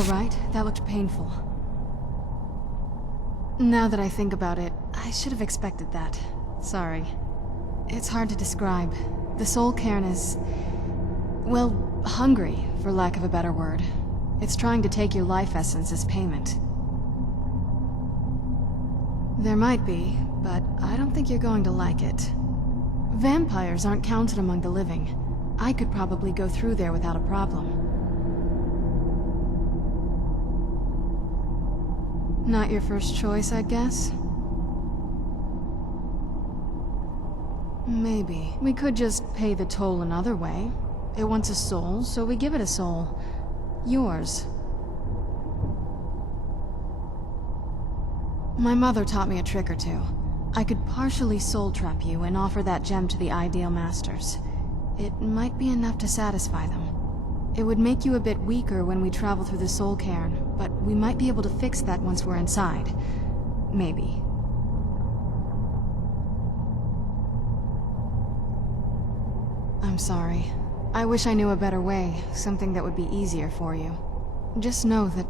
all right? That looked painful. Now that I think about it, I should have expected that. Sorry. It's hard to describe. The soul cairn is... well, hungry, for lack of a better word. It's trying to take your life essence as payment. There might be, but I don't think you're going to like it. Vampires aren't counted among the living. I could probably go through there without a problem. Not your first choice, I'd guess? Maybe. We could just pay the toll another way. It wants a soul, so we give it a soul. Yours. My mother taught me a trick or two. I could partially soul trap you and offer that gem to the Ideal Masters. It might be enough to satisfy them. It would make you a bit weaker when we travel through the soul cairn, but we might be able to fix that once we're inside. Maybe. I'm sorry. I wish I knew a better way, something that would be easier for you. Just know that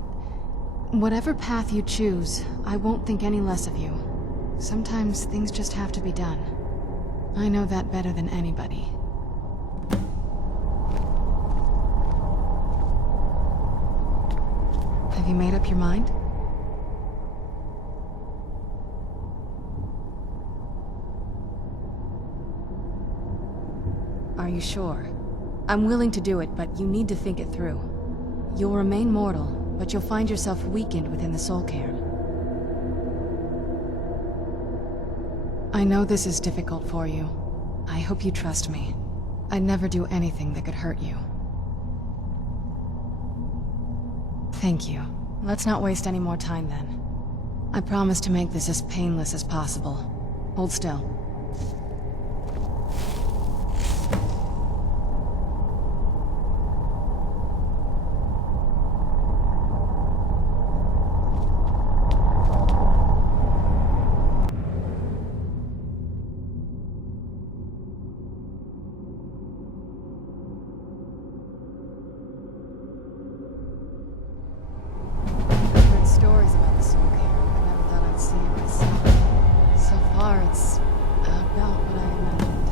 whatever path you choose, I won't think any less of you. Sometimes things just have to be done. I know that better than anybody. Have you made up your mind? Are you sure? I'm willing to do it, but you need to think it through. You'll remain mortal, but you'll find yourself weakened within the soul cairn. I know this is difficult for you. I hope you trust me. I'd never do anything that could hurt you. Thank you. Let's not waste any more time then. I promise to make this as painless as possible. Hold still. Stories about the soul cairn, but never thought I'd see it myself. So far, it's about what I imagined.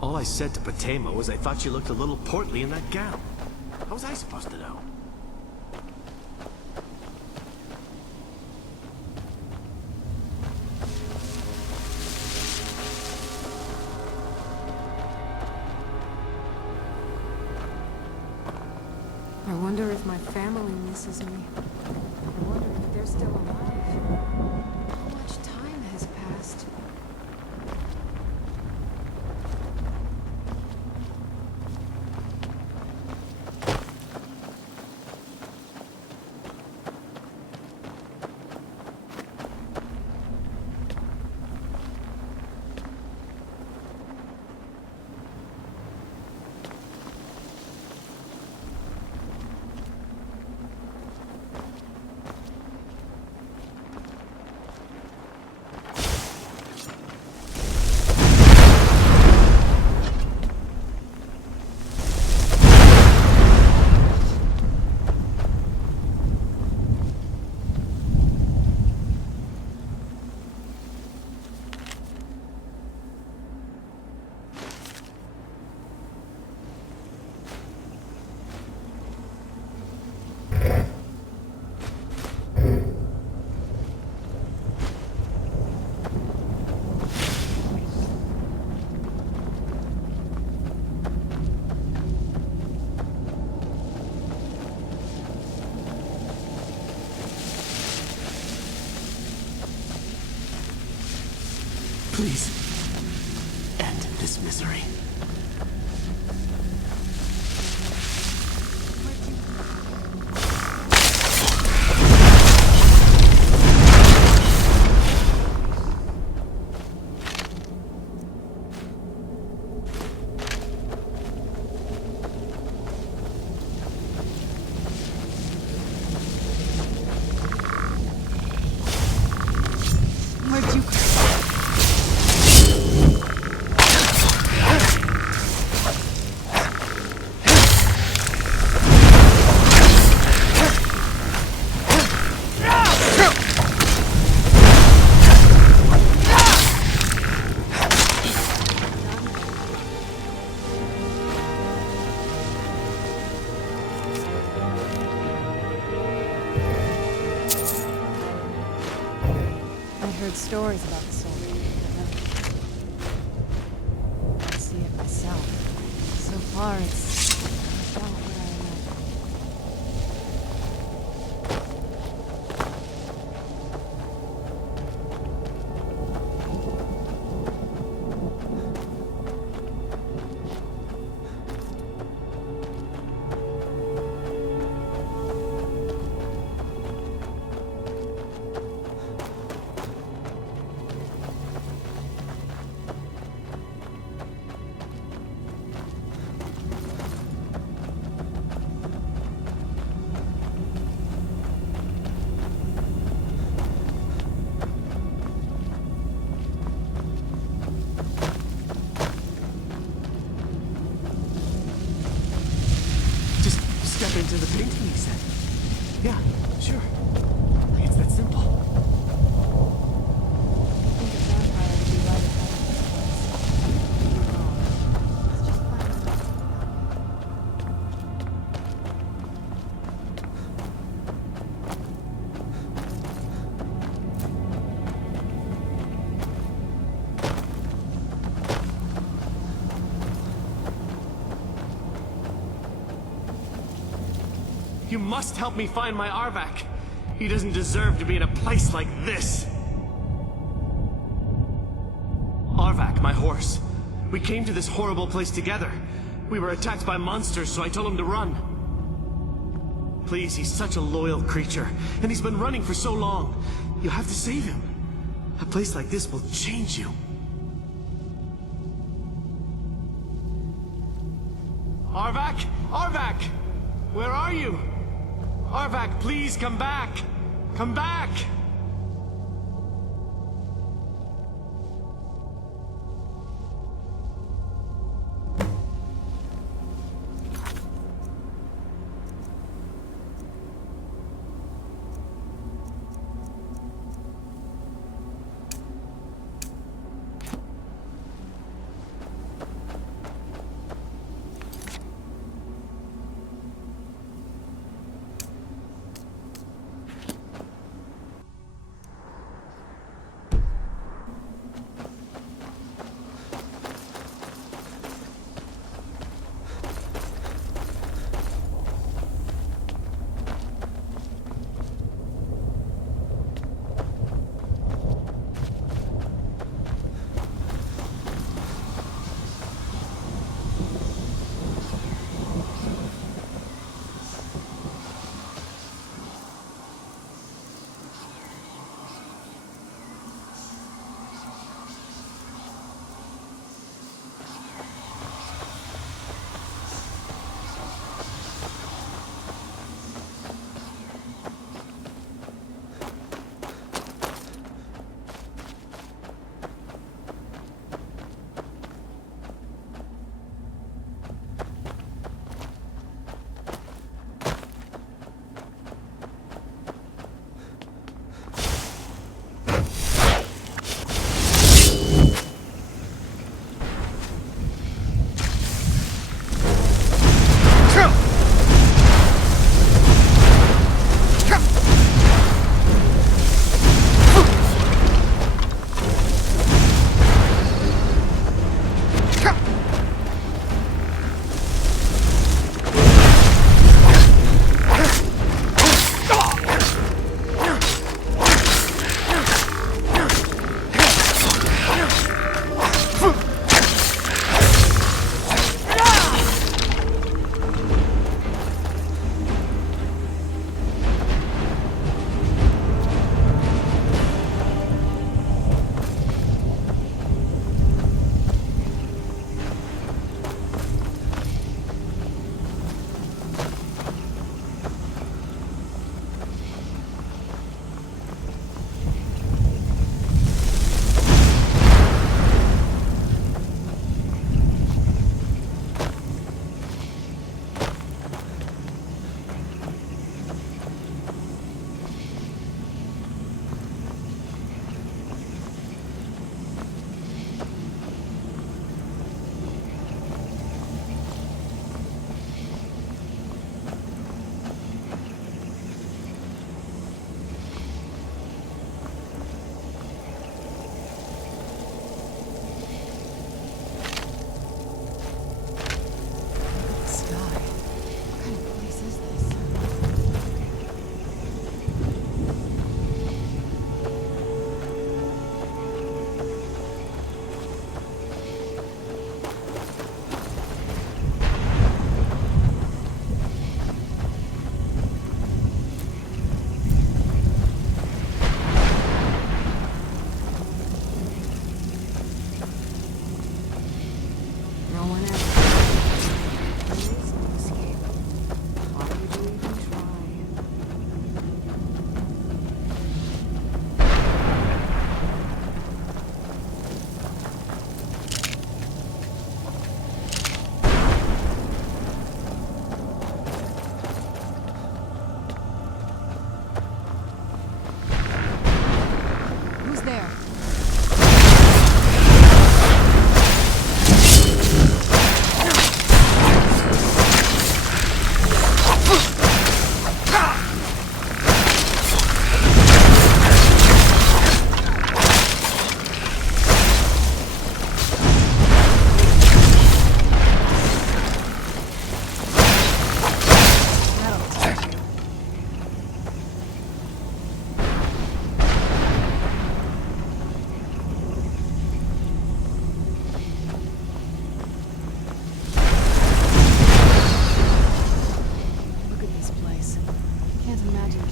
All I said to Patema was I thought you looked a little portly in that gown. How was I supposed to know? I wonder if my family misses me. I wonder if they're still alive. How much time has passed? Please, end this misery. Where'd you come from? heard stories about the soul. I see it myself. So far, it's not what I imagined. Just step into the painting he said. Yeah, sure. Like it's that simple. I think a vampire would be right at home in this place. You're wrong. Let's just find out. You must help me find my Arvak. He doesn't deserve to be in a place like this. Arvak, my horse. We came to this horrible place together. We were attacked by monsters, so I told him to run. Please, he's such a loyal creature, and he's been running for so long. You have to save him. A place like this will change you. Arvak! Arvak! Where are you? Arvak, please come back! Come back!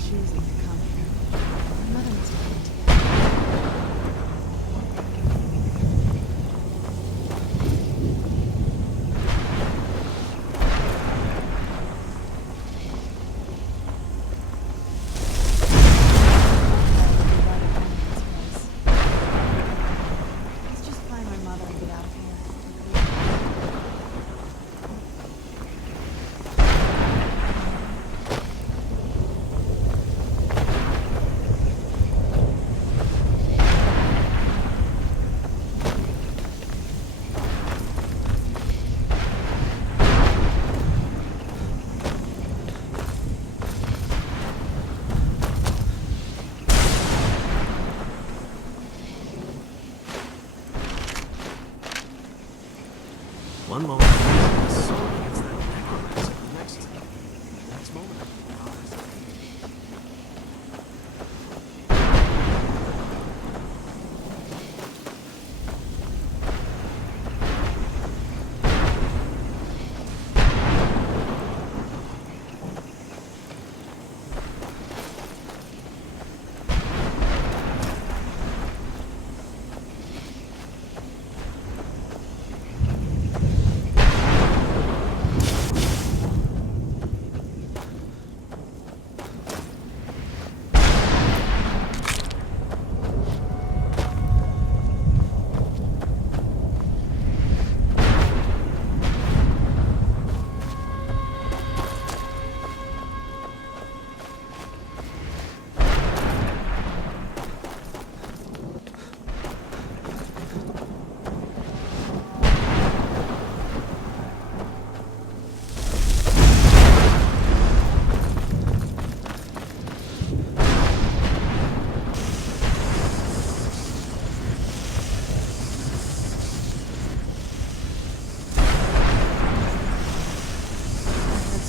choosing to come here. My mother must put it together. Let's just find my mother and get out of here. One moment, I'm sword against that necromancer. Next moment, I'm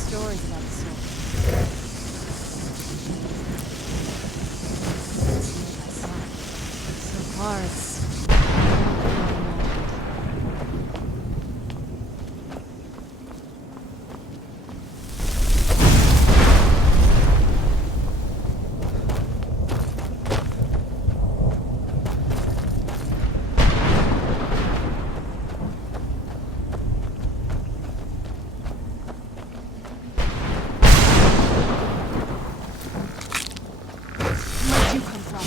Stories about the sword. So far, it's where'd you come from?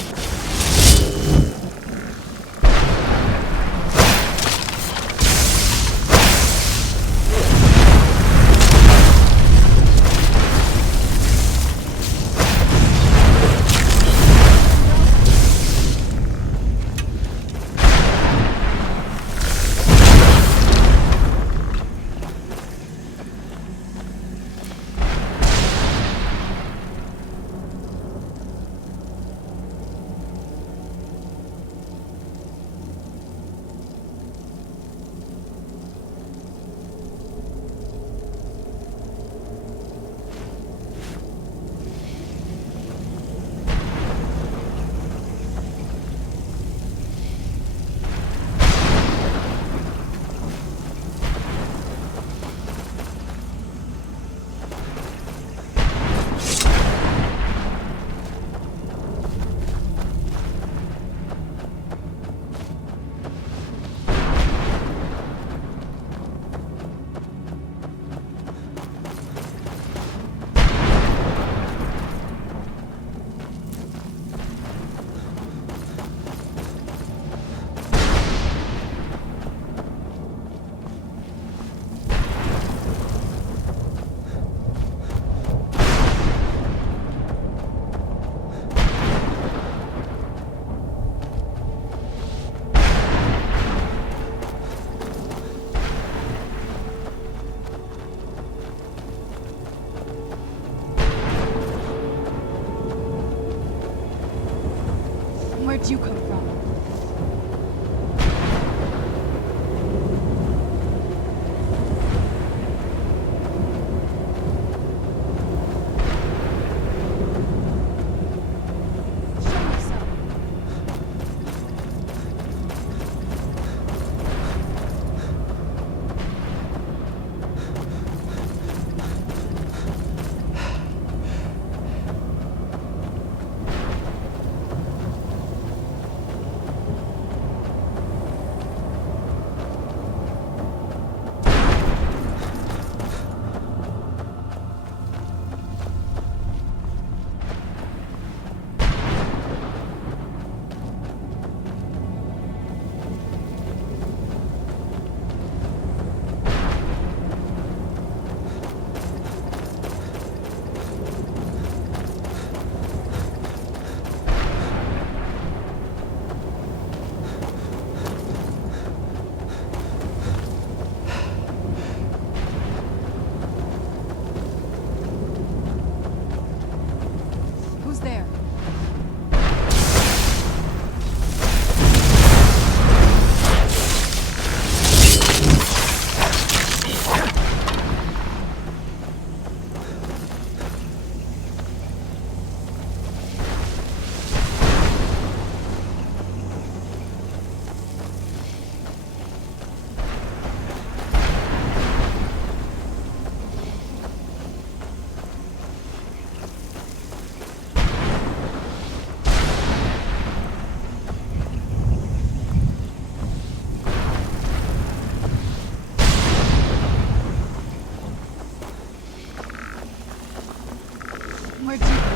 Where'd you come from? Show yourself. somewhere deeper.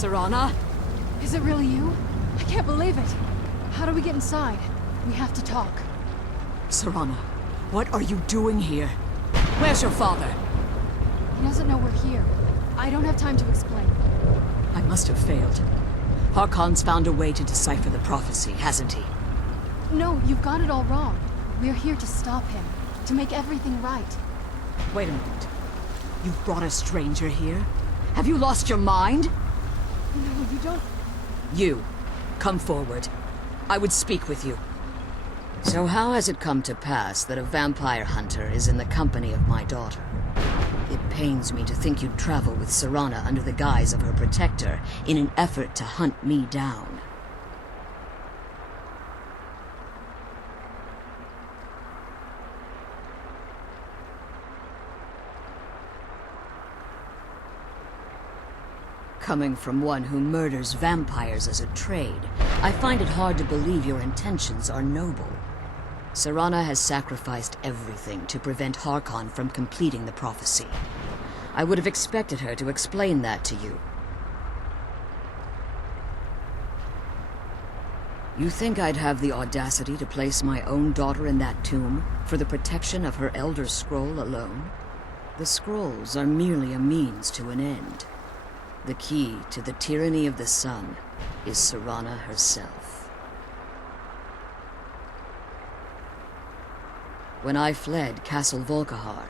Serana? Is it really you? I can't believe it. How do we get inside? We have to talk. Serana, what are you doing here? Where's your father? He doesn't know we're here. I don't have time to explain. I must have failed. Harkon's found a way to decipher the prophecy, hasn't he? No, you've got it all wrong. We're here to stop him. To make everything right. Wait a minute. You've brought a stranger here? Have you lost your mind? No, you don't... You, come forward. I would speak with you. So how has it come to pass that a vampire hunter is in the company of my daughter? It pains me to think you'd travel with Serana under the guise of her protector in an effort to hunt me down. Coming from one who murders vampires as a trade, I find it hard to believe your intentions are noble. Serana has sacrificed everything to prevent Harkon from completing the prophecy. I would have expected her to explain that to you. You think I'd have the audacity to place my own daughter in that tomb for the protection of her Elder Scroll alone? The scrolls are merely a means to an end. The key to the tyranny of the sun is Serana herself. When I fled Castle Volkihar,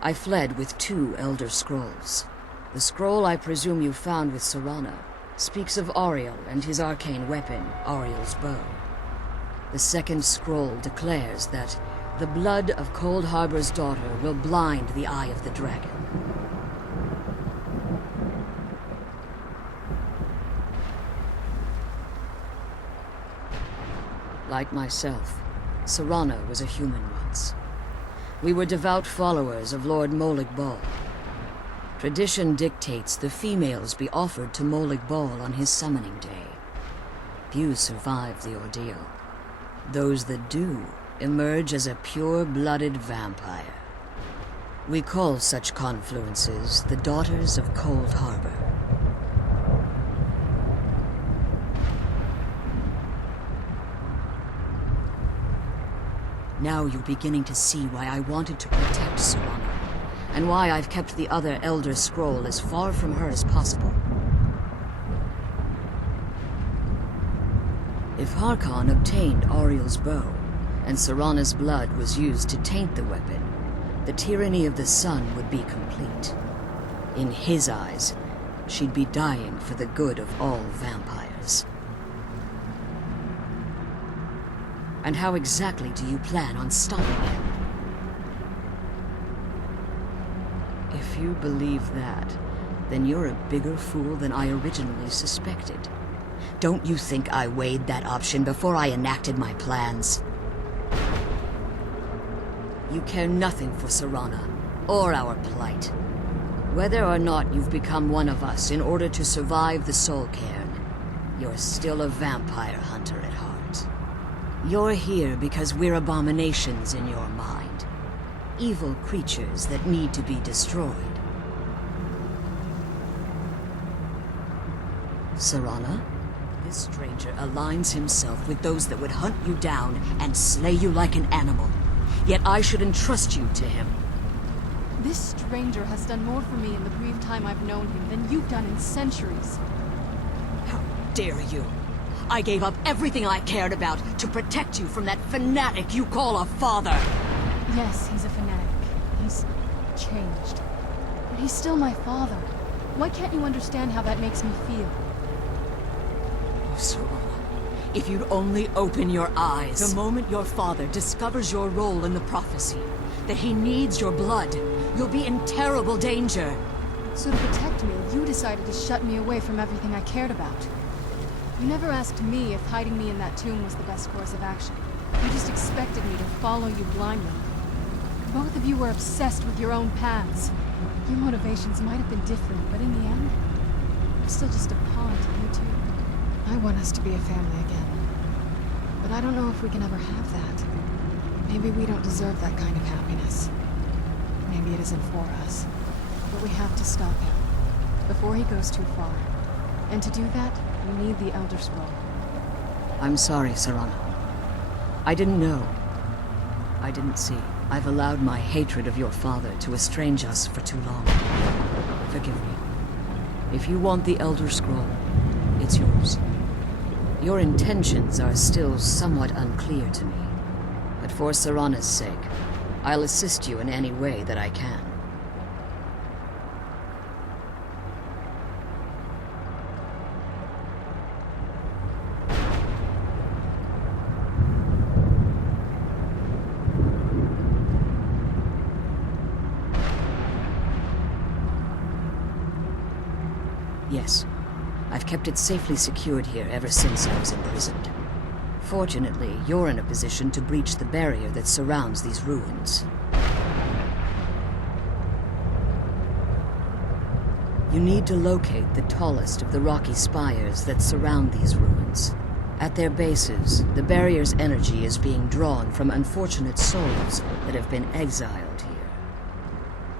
I fled with 2 Elder Scrolls. The scroll I presume you found with Serana speaks of Ariel and his arcane weapon, Ariel's bow. The second scroll declares that the blood of Cold Harbor's daughter will blind the eye of the dragon. Like myself, Serana was a human once. We were devout followers of Lord Molig Bal. Tradition dictates the females be offered to Molig Bal on his summoning day. Few survive the ordeal. Those that do emerge as a pure-blooded vampire. We call such confluences the Daughters of Cold Harbor. Now you're beginning to see why I wanted to protect Serana, and why I've kept the other Elder Scroll as far from her as possible. If Harkon obtained Ariel's bow, and Serana's blood was used to taint the weapon, the tyranny of the sun would be complete. In his eyes, she'd be dying for the good of all vampires. And how exactly do you plan on stopping him? If you believe that, then you're a bigger fool than I originally suspected. Don't you think I weighed that option before I enacted my plans? You care nothing for Serana, or our plight. Whether or not you've become one of us in order to survive the Soul Cairn, you're still a vampire hunter at heart. You're here because we're abominations in your mind. Evil creatures that need to be destroyed. Serana? This stranger aligns himself with those that would hunt you down and slay you like an animal. Yet I should entrust you to him. This stranger has done more for me in the brief time I've known him than you've done in centuries. How dare you! I gave up everything I cared about to protect you from that fanatic you call a father! Yes, he's a fanatic. He's changed. But he's still my father. Why can't you understand how that makes me feel? Oh, Serana, if you'd only open your eyes. The moment your father discovers your role in the prophecy, that he needs your blood, you'll be in terrible danger. So to protect me, you decided to shut me away from everything I cared about. You never asked me if hiding me in that tomb was the best course of action. You just expected me to follow you blindly. Both of you were obsessed with your own paths. Your motivations might have been different, but in the end, I'm still just a pawn to you two. I want us to be a family again. But I don't know if we can ever have that. Maybe we don't deserve that kind of happiness. Maybe it isn't for us. But we have to stop him, before he goes too far. And to do that, we need the Elder Scroll. I'm sorry, Serana. I didn't know. I didn't see. I've allowed my hatred of your father to estrange us for too long. Forgive me. If you want the Elder Scroll, it's yours. Your intentions are still somewhat unclear to me. But for Serana's sake, I'll assist you in any way that I can. Yes. I've kept it safely secured here ever since I was imprisoned. Fortunately, you're in a position to breach the barrier that surrounds these ruins. You need to locate the tallest of the rocky spires that surround these ruins. At their bases, the barrier's energy is being drawn from unfortunate souls that have been exiled here.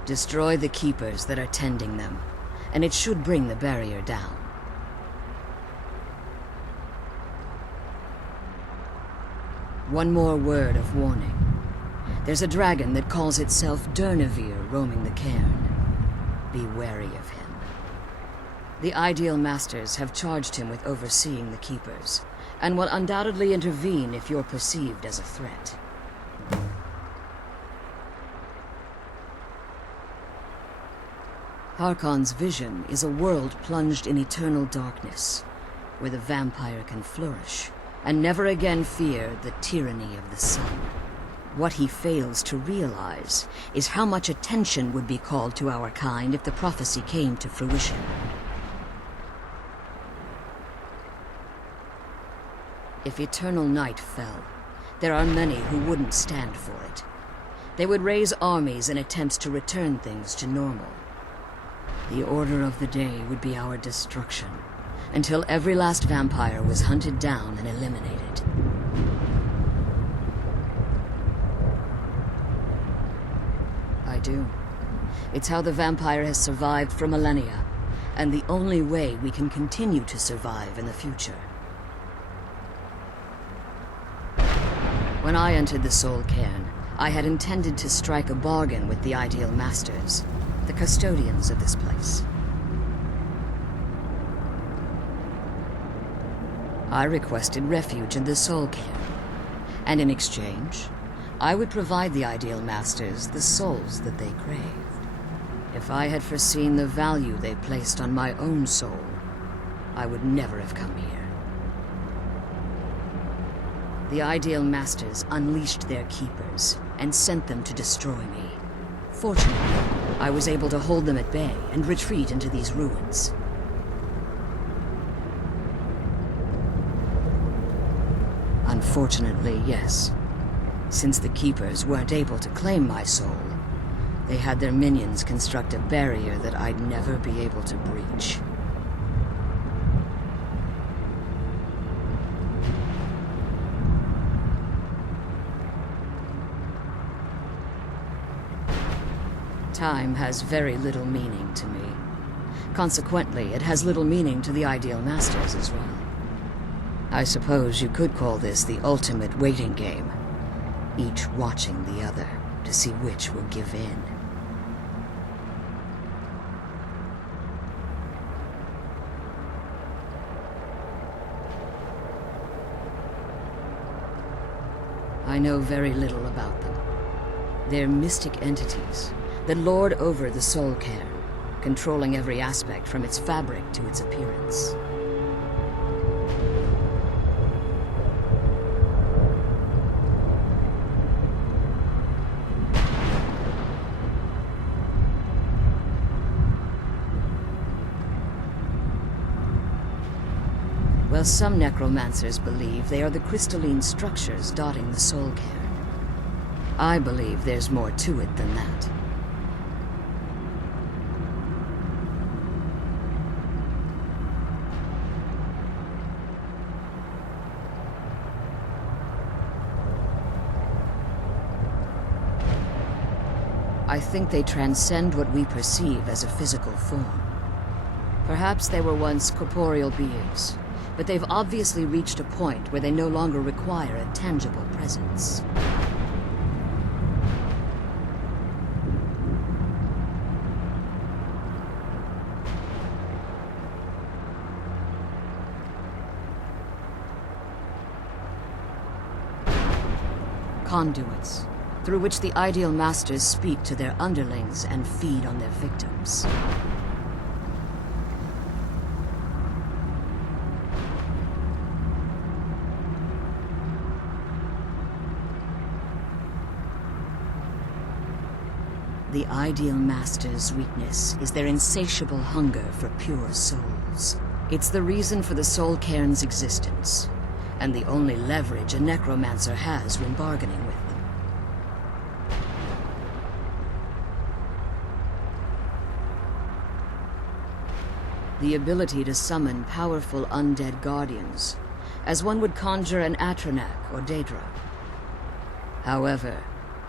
Destroy the keepers that are tending them, and it should bring the barrier down. One more word of warning. There's a dragon that calls itself Durnevere roaming the cairn. Be wary of him. The Ideal Masters have charged him with overseeing the Keepers, and will undoubtedly intervene if you're perceived as a threat. Harkon's vision is a world plunged in eternal darkness, where the vampire can flourish, and never again fear the tyranny of the sun. What he fails to realize is how much attention would be called to our kind if the prophecy came to fruition. If eternal night fell, there are many who wouldn't stand for it. They would raise armies in attempts to return things to normal. The order of the day would be our destruction, until every last vampire was hunted down and eliminated. I do. It's how the vampire has survived for millennia, and the only way we can continue to survive in the future. When I entered the Soul Cairn, I had intended to strike a bargain with the Ideal Masters, the custodians of this place. I requested refuge in the Soul Cairn, and in exchange, I would provide the Ideal Masters the souls that they craved. If I had foreseen the value they placed on my own soul, I would never have come here. The Ideal Masters unleashed their keepers and sent them to destroy me. Fortunately, I was able to hold them at bay and retreat into these ruins. Unfortunately, yes. Since the Keepers weren't able to claim my soul, they had their minions construct a barrier that I'd never be able to breach. Time has very little meaning to me. Consequently, it has little meaning to the Ideal Masters as well. I suppose you could call this the ultimate waiting game, each watching the other to see which will give in. I know very little about them. They're mystic entities that lord over the Soul Cairn, controlling every aspect from its fabric to its appearance. Well, some necromancers believe they are the crystalline structures dotting the Soul Cairn. I believe there's more to it than that. I think they transcend what we perceive as a physical form. Perhaps they were once corporeal beings, but they've obviously reached a point where they no longer require a tangible presence. Conduits, through which the Ideal Masters speak to their underlings and feed on their victims. The Ideal Master's weakness is their insatiable hunger for pure souls. It's the reason for the Soul Cairn's existence, and the only leverage a necromancer has when bargaining with them. The ability to summon powerful undead guardians, as one would conjure an Atronak or Daedra. However,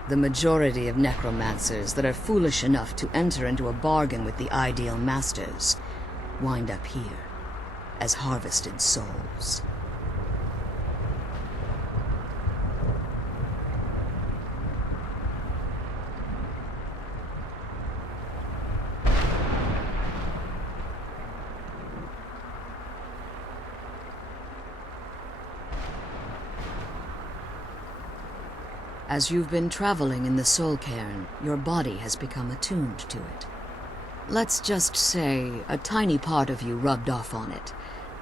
the majority of necromancers that are foolish enough to enter into a bargain with the Ideal Masters wind up here as harvested souls. As you've been traveling in the Soul Cairn, your body has become attuned to it. Let's just say a tiny part of you rubbed off on it,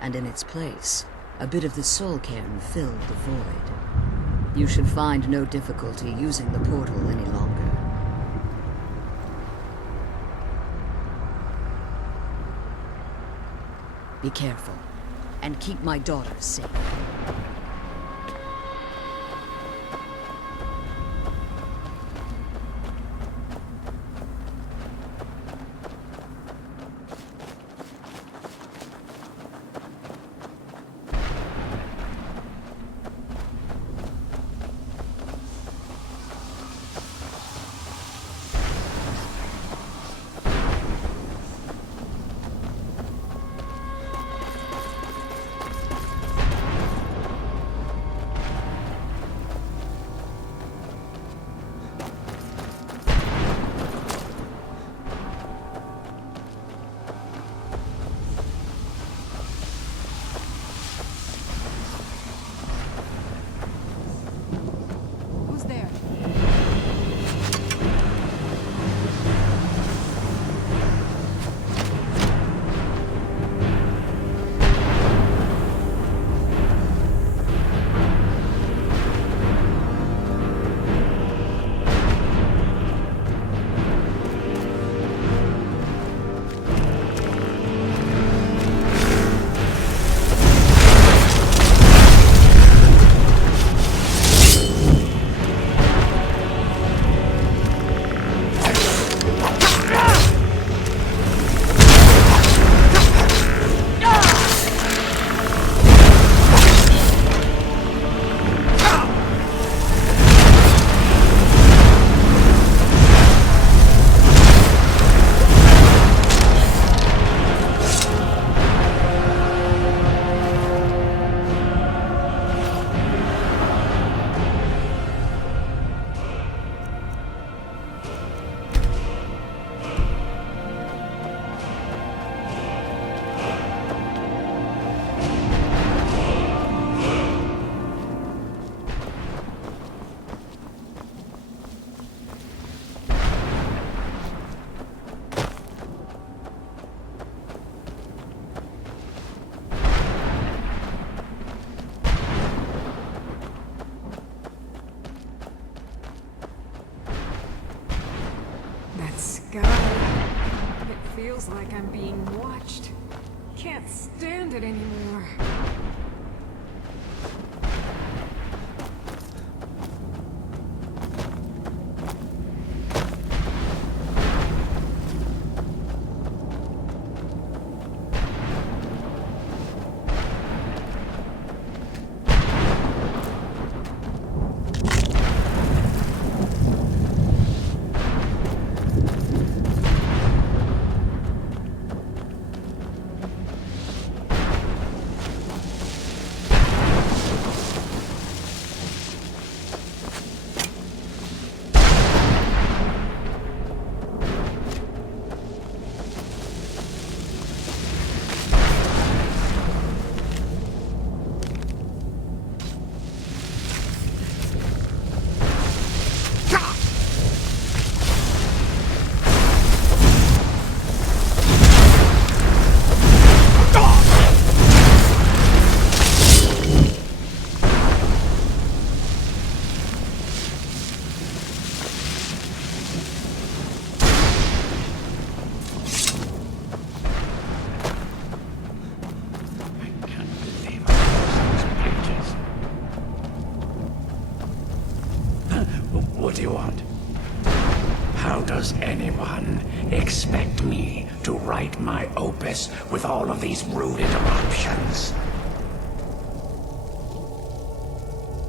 and in its place, a bit of the Soul Cairn filled the void. You should find no difficulty using the portal any longer. Be careful, and keep my daughter safe. Who's there? That sky. It feels like I'm being watched. Can't stand it anymore. What do you want? How does anyone expect me to write my opus with all of these rude interruptions?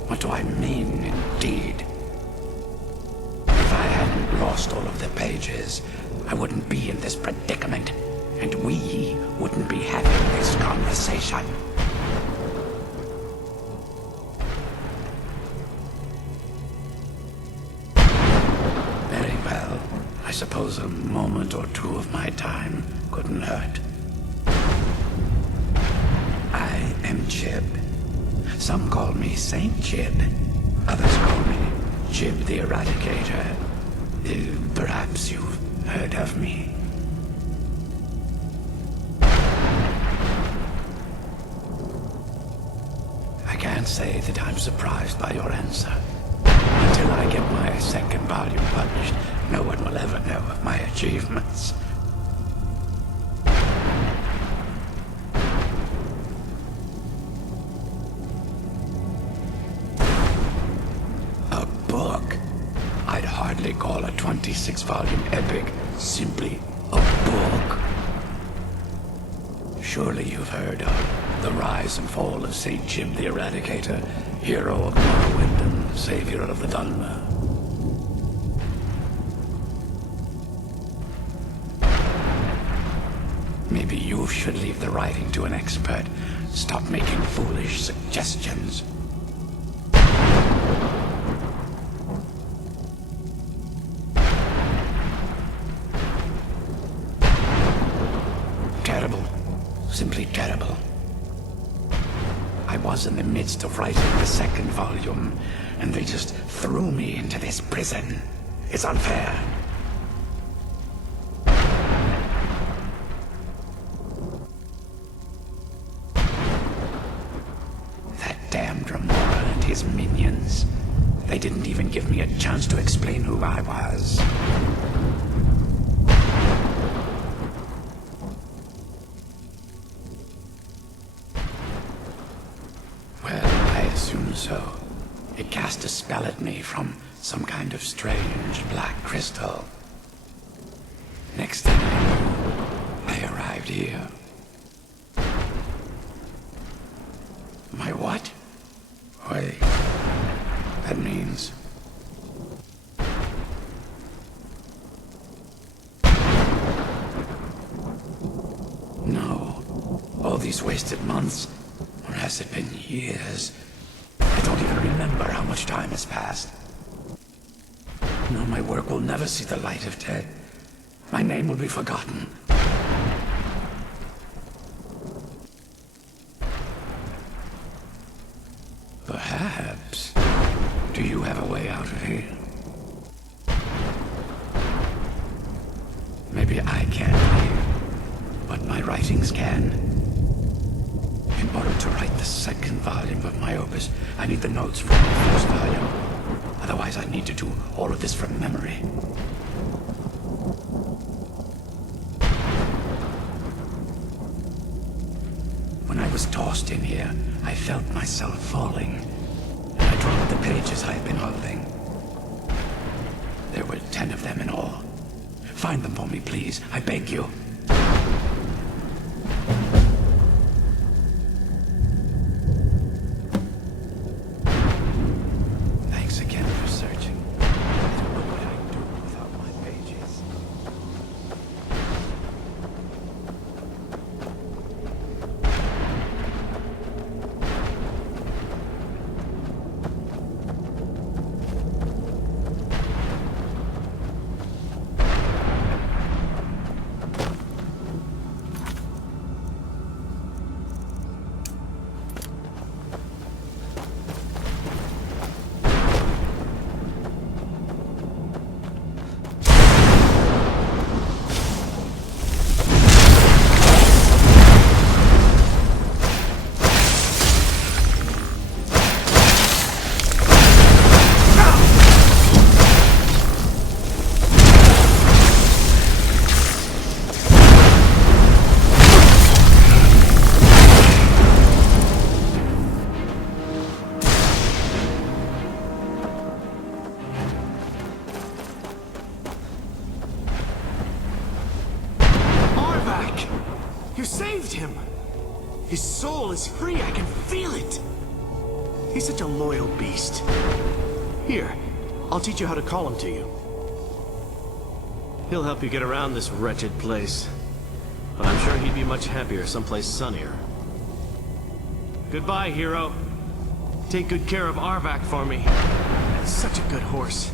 What do I mean, indeed? If I hadn't lost all of the pages, I wouldn't be in this predicament, and we wouldn't be having this conversation. Very well. I suppose a moment or two of my time couldn't hurt. I am Jib. Some call me Saint Jib. Others call me Jib the Eradicator. Perhaps you've heard of me. I can't say that I'm surprised by your answer. Until I get my second volume published, no one will ever know of my achievements. A book? I'd hardly call a 26-volume epic simply a book. Surely you've heard of the rise and fall of St. Jib the Eradicator, hero of Morrowind and savior of the Dunmer. Maybe you should leave the writing to an expert. Stop making foolish suggestions. Terrible. Simply terrible. I was in the midst of writing the second volume, and they just threw me into this prison. It's unfair. That damned Remora and his minions. They didn't even give me a chance to explain who I was. So, it cast a spell at me from some kind of strange black crystal. Next thing I knew, I arrived here. My what? Wait, that means... No, all these wasted months, or has it been years? I don't even remember how much time has passed. No, my work will never see the light of day. My name will be forgotten. Perhaps. Do you have a way out of here? Maybe I can't leave, but my writings can. In order to write the second volume of my opus, I need the notes from the first volume. Otherwise, I need to do all of this from memory. When I was tossed in here, I felt myself falling, and I dropped the pages I had been holding. There were 10 of them in all. Find them for me, please. I beg you. You saved him! His soul is free, I can feel it! He's such a loyal beast. Here, I'll teach you how to call him to you. He'll help you get around this wretched place. But I'm sure he'd be much happier someplace sunnier. Goodbye, hero. Take good care of Arvak for me. It's such a good horse.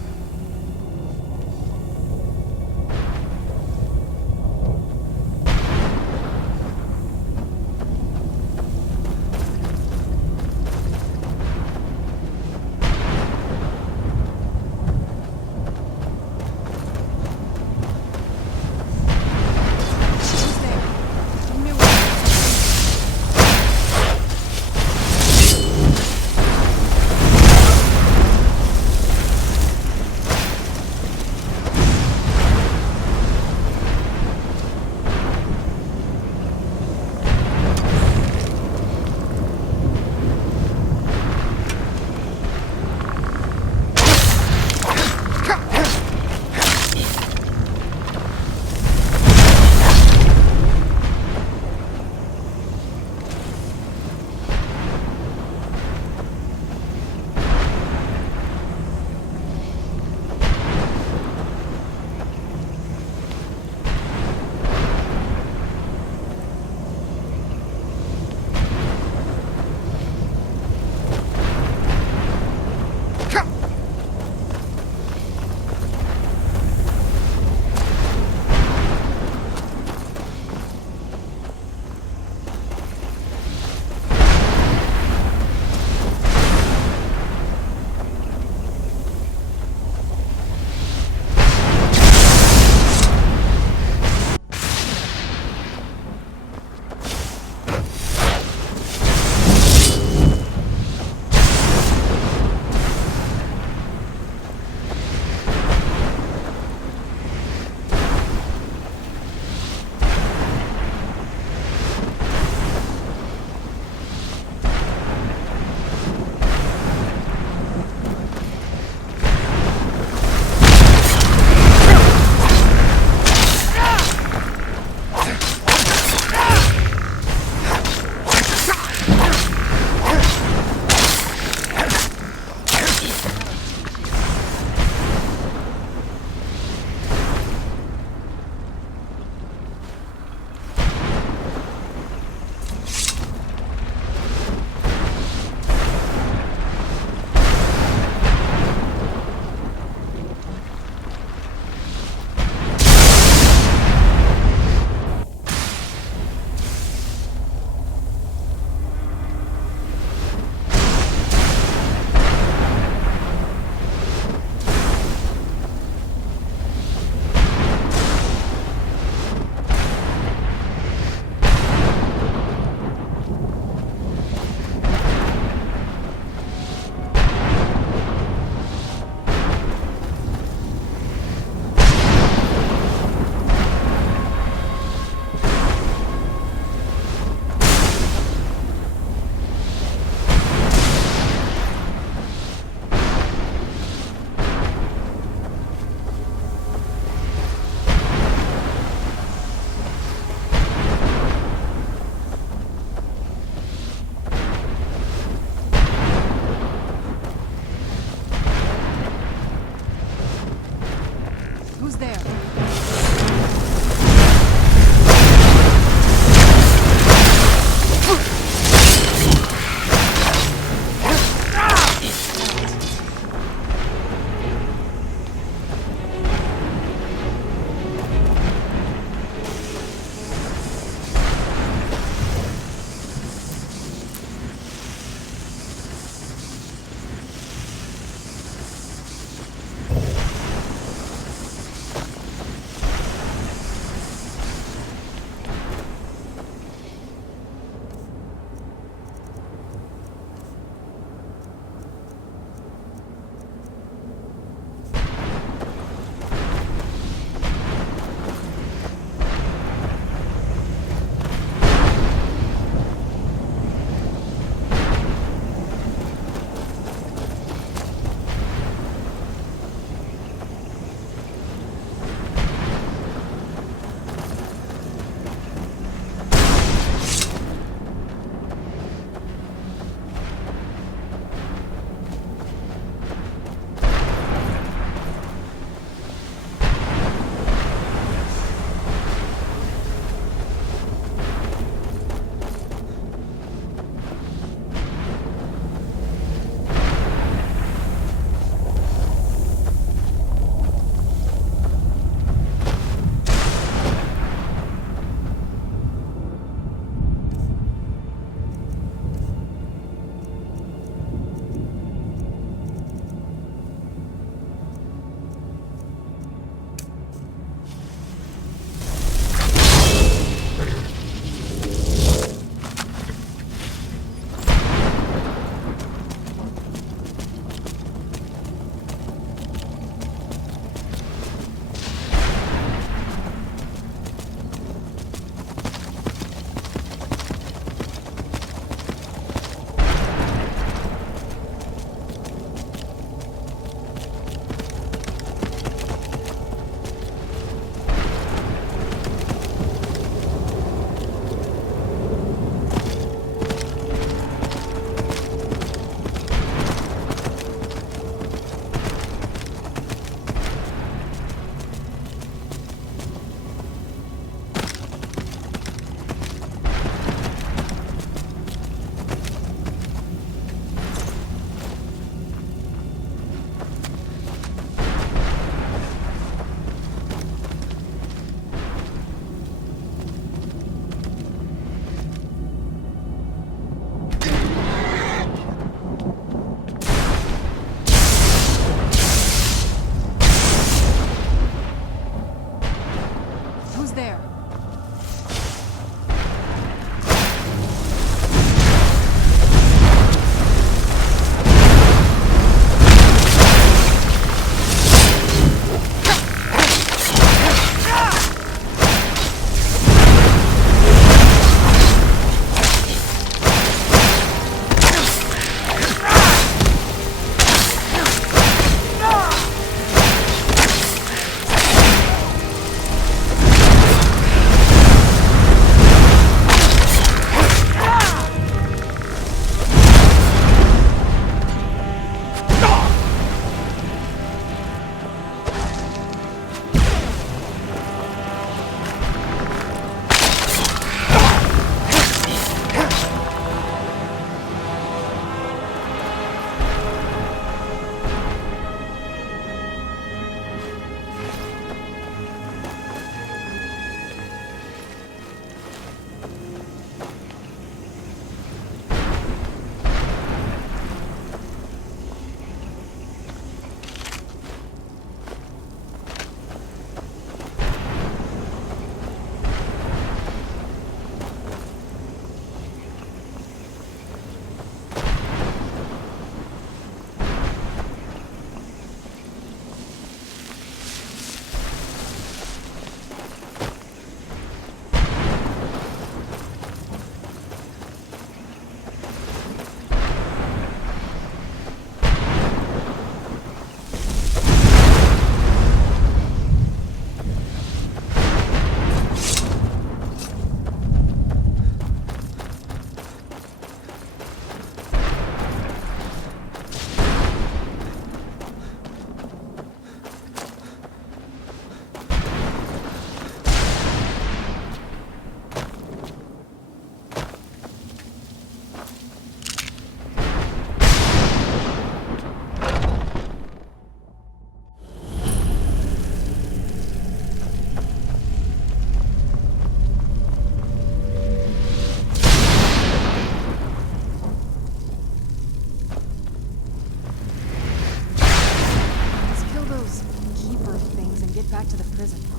get back to the prison.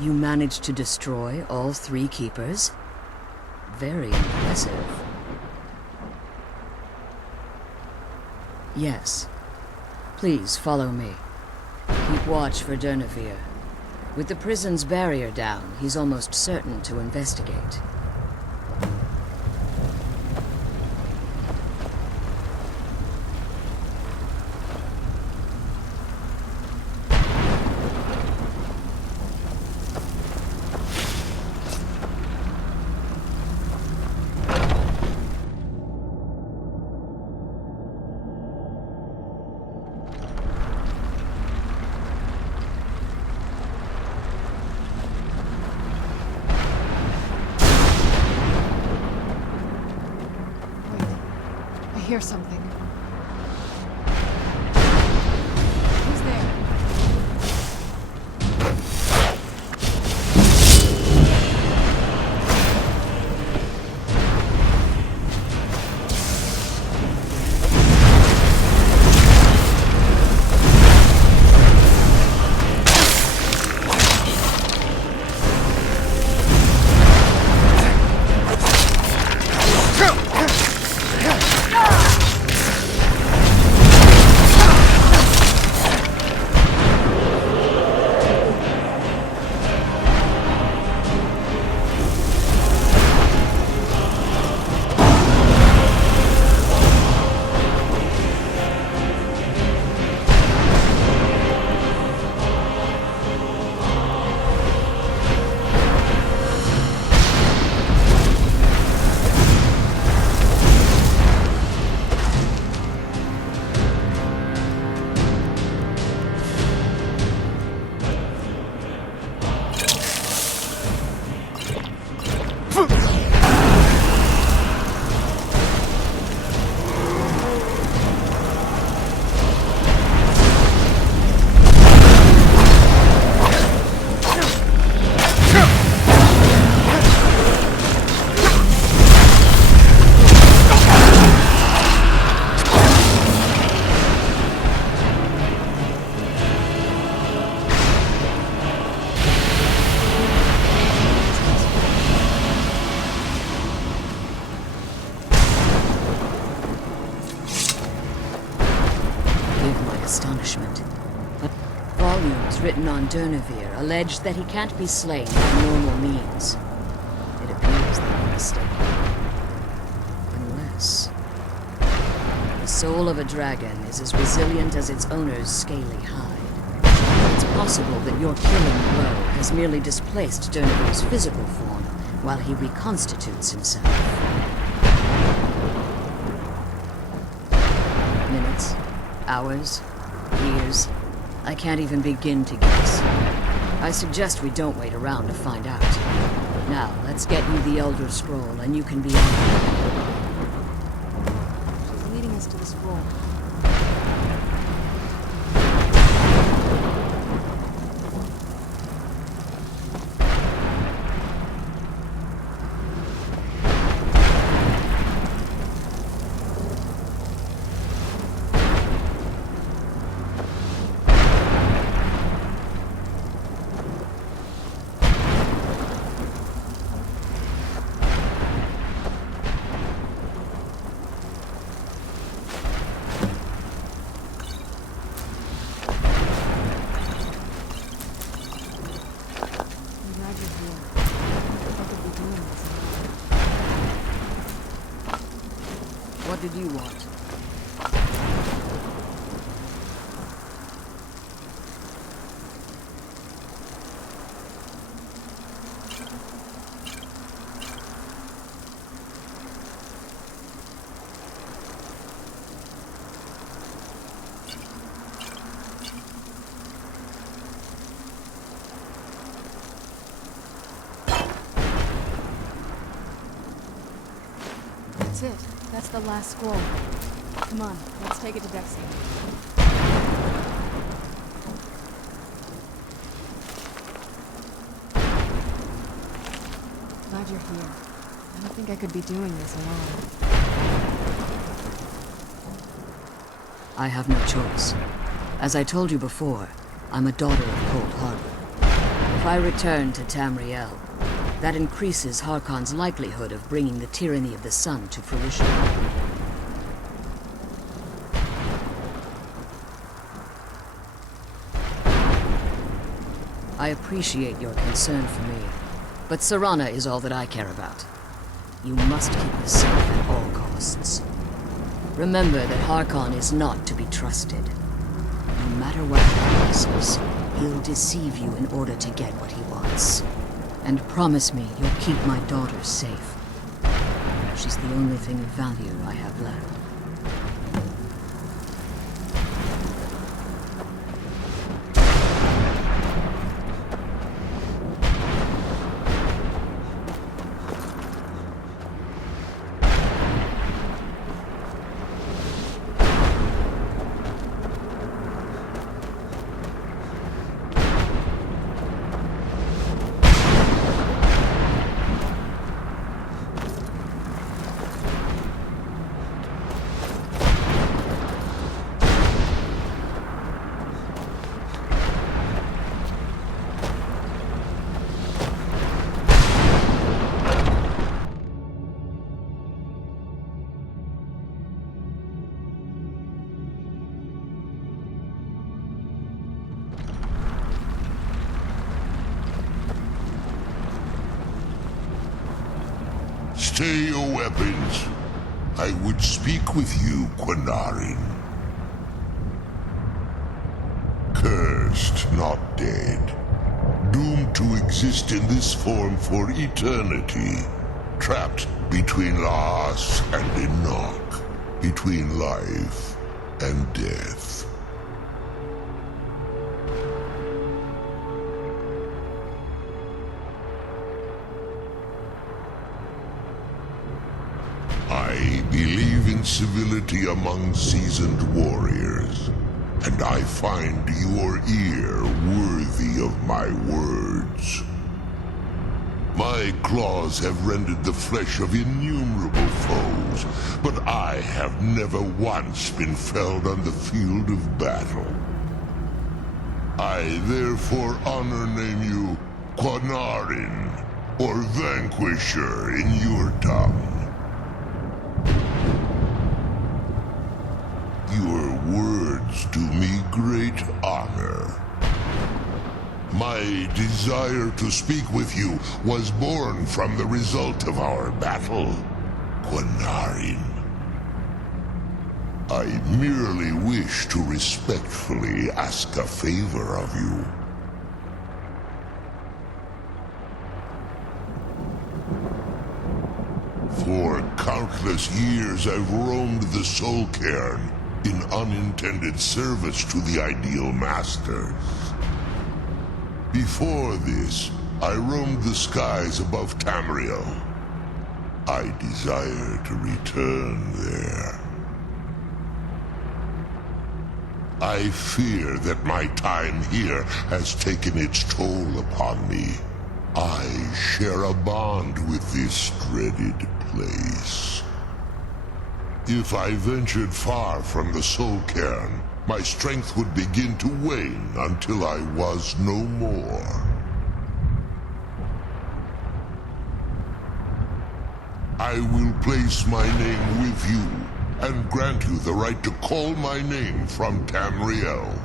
You managed to destroy all 3 keepers? Very impressive. Yes. Please follow me. Keep watch for Durnevere. With the prison's barrier down, he's almost certain to investigate. I hear something. Who's there? Astonishment. But volumes written on Durnevere allege that he can't be slain by normal means. It appears they were mistaken. Unless... the soul of a dragon is as resilient as its owner's scaly hide. It's possible that your killing blow has merely displaced Durnevere's physical form while he reconstitutes himself. Minutes, hours, years. I can't even begin to guess. I suggest we don't wait around to find out. Now, let's get you the Elder Scroll, and you can be on. She's leading us to the scroll. What did you want? That's it. That's the last scroll. Come on, let's take it to Dexter. Glad you're here. I don't think I could be doing this alone. I have no choice. As I told you before, I'm a daughter of Cold Harbor. If I return to Tamriel, that increases Harkon's likelihood of bringing the tyranny of the sun to fruition. I appreciate your concern for me, but Serana is all that I care about. You must keep her safe at all costs. Remember that Harkon is not to be trusted. No matter what he promises, he'll deceive you in order to get what he wants. And promise me you'll keep my daughter safe. She's the only thing of value I have left. Stay your weapons. I would speak with you, Quinarin. Cursed, not dead. Doomed to exist in this form for eternity. Trapped between Laas and Enoch. Between life and death. I believe in civility among seasoned warriors, and I find your ear worthy of my words. My claws have rended the flesh of innumerable foes, but I have never once been felled on the field of battle. I therefore honor name you Quinarin, or Vanquisher in your tongue. Your words do me great honor. My desire to speak with you was born from the result of our battle, Quinarin. I merely wish to respectfully ask a favor of you. For countless years I've roamed the Soul Cairn in unintended service to the Ideal Masters. Before this, I roamed the skies above Tamriel. I desire to return there. I fear that my time here has taken its toll upon me. I share a bond with this dreaded place. If I ventured far from the Soul Cairn, my strength would begin to wane until I was no more. I will place my name with you, and grant you the right to call my name from Tamriel.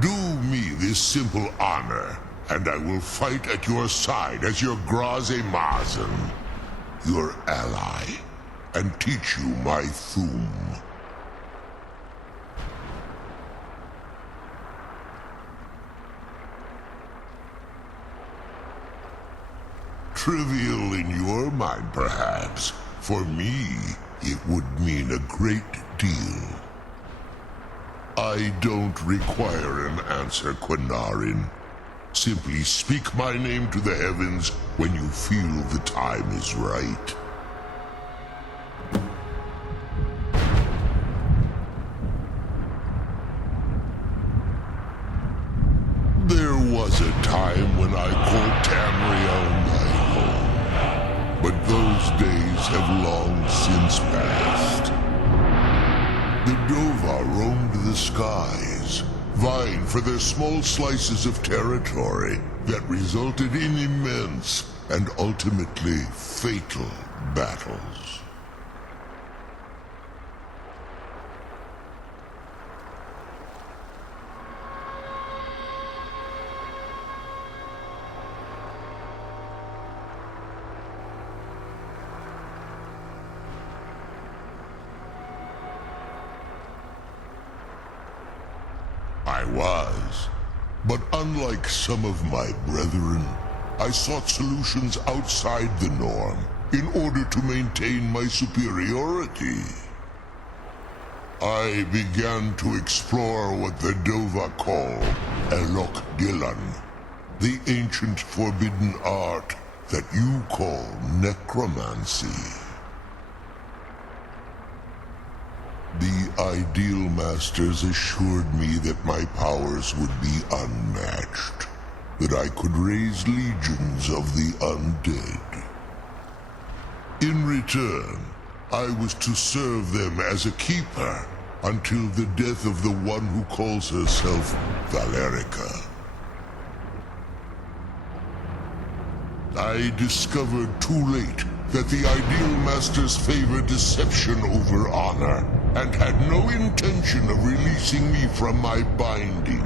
Do me this simple honor, and I will fight at your side as your Graze Mazen, your ally, and teach you my Thum. Trivial in your mind, perhaps. For me, it would mean a great deal. I don't require an answer, Quinarin. Simply speak my name to the heavens when you feel the time is right. There was a time when I called Tamriel my home, but those days have long since passed. The Dova roamed the skies, vying for their small slices of territory that resulted in immense and ultimately fatal battles. I was. But unlike some of my brethren, I sought solutions outside the norm in order to maintain my superiority. I began to explore what the Dova call Elok Gillan, the ancient forbidden art that you call necromancy. The Ideal Masters assured me that my powers would be unmatched, that I could raise legions of the undead. In return, I was to serve them as a keeper until the death of the one who calls herself Valerica. I discovered too late that the Ideal Masters favor deception over honor, and had no intention of releasing me from my binding.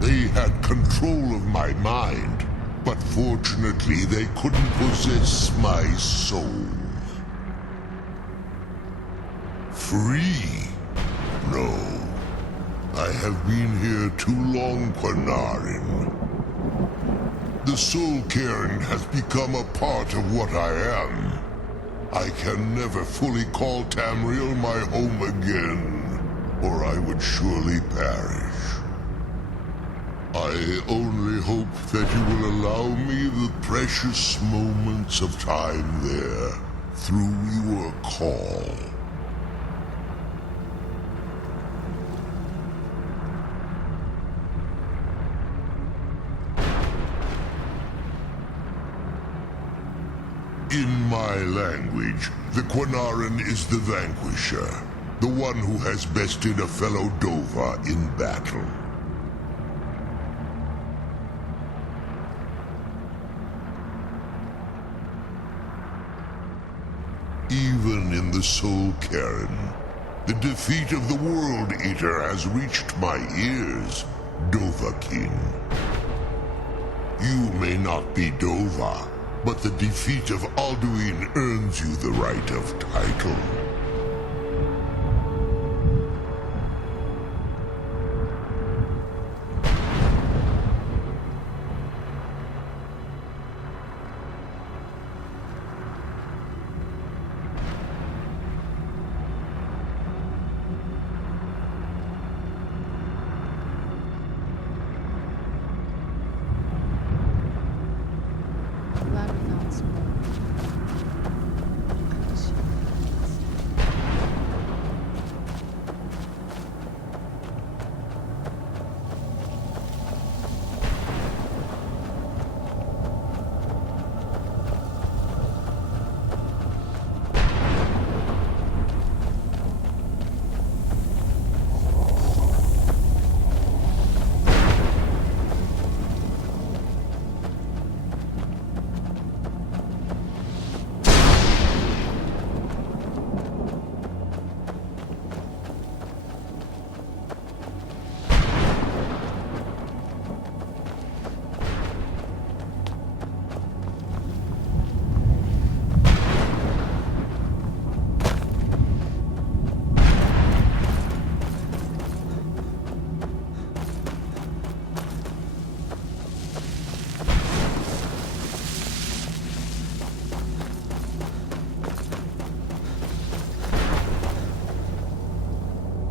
They had control of my mind, but fortunately they couldn't possess my soul. Free? No. I have been here too long, Quanarin. The Soul Cairn has become a part of what I am. I can never fully call Tamriel my home again, or I would surely perish. I only hope that you will allow me the precious moments of time there, through your call. In my language, the Quanarin is the vanquisher, the one who has bested a fellow Dova in battle. Even in the Soul Cairn, the defeat of the World Eater has reached my ears, Dovahkiin. You may not be Dova, but the defeat of Alduin earns you the right of title. Glad we found some more. I wish you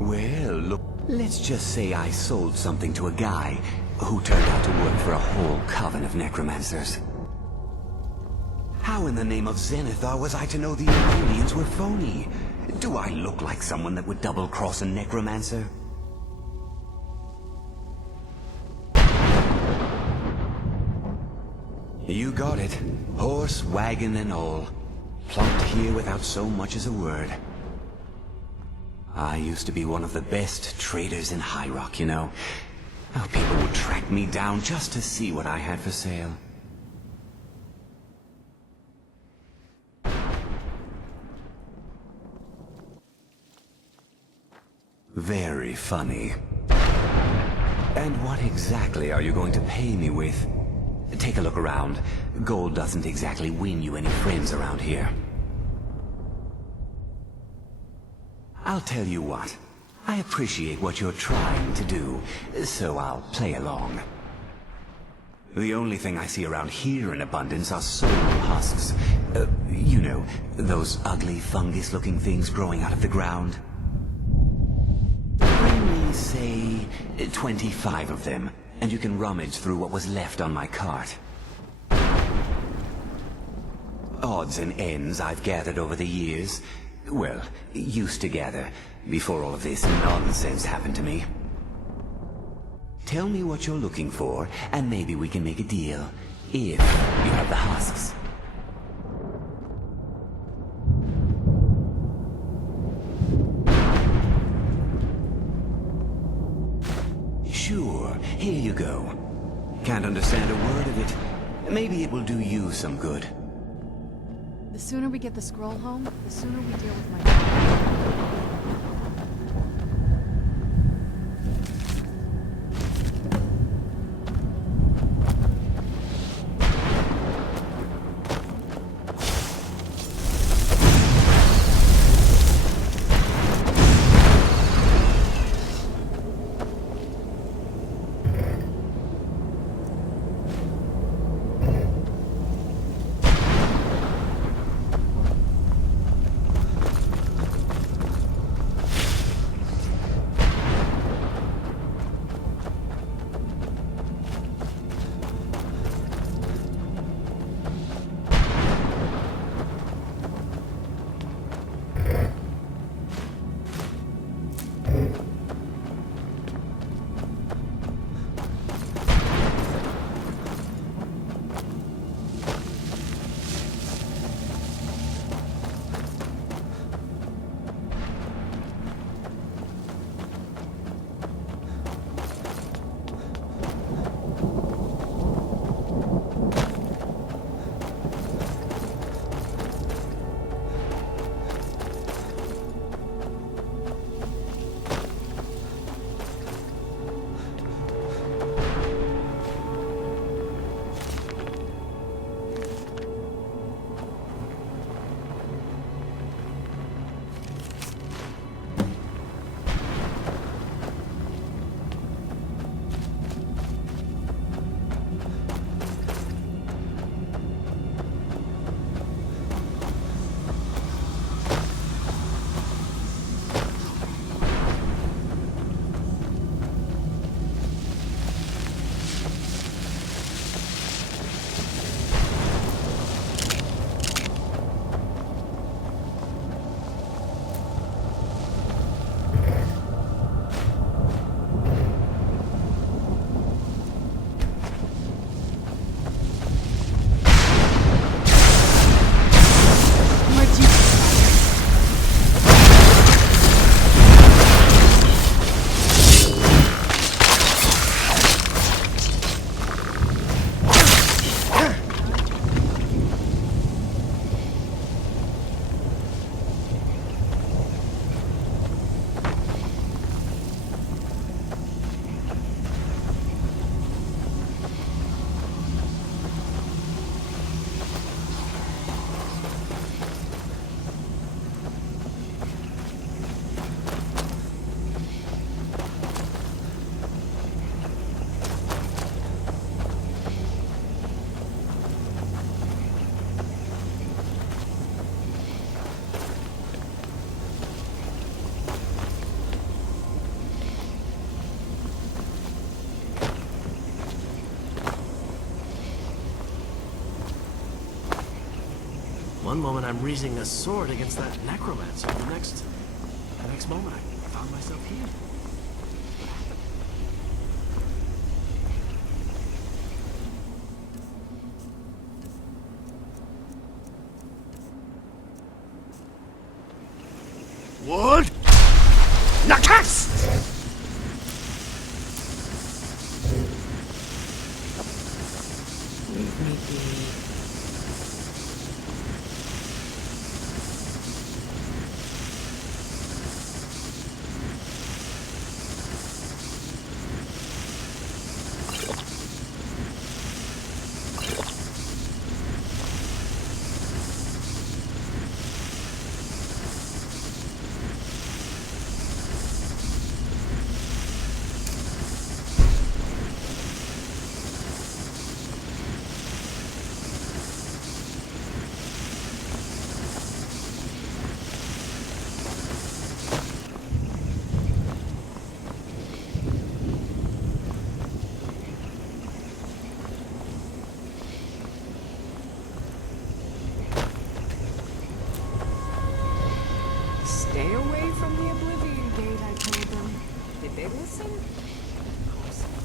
Well, look, let's just say I sold something to a guy who turned out to work for a whole coven of necromancers. How in the name of Zenithar was I to know the ingredients were phony? Do I look like someone that would double-cross a necromancer? You got it. Horse, wagon, and all. Plunked here without so much as a word. I used to be one of the best traders in High Rock, you know. Oh, people would track me down just to see what I had for sale. Very funny. And what exactly are you going to pay me with? Take a look around. Gold doesn't exactly win you any friends around here. I'll tell you what. I appreciate what you're trying to do, so I'll play along. The only thing I see around here in abundance are soul husks. You know, those ugly fungus-looking things growing out of the ground. Bring me, say, 25 of them, and you can rummage through what was left on my cart. Odds and ends I've gathered over the years. Well, used to gather, before all of this nonsense happened to me. Tell me what you're looking for, and maybe we can make a deal, if you have the husks. Sure, here you go. Can't understand a word of it. Maybe it will do you some good. The sooner we get the scroll home, the sooner we deal with my... One moment I'm raising a sword against that necromancer. The next moment I found myself here. What? Nakas! Leave me be. Stay away from the Oblivion Gate, I told them. Did they listen? Of course not.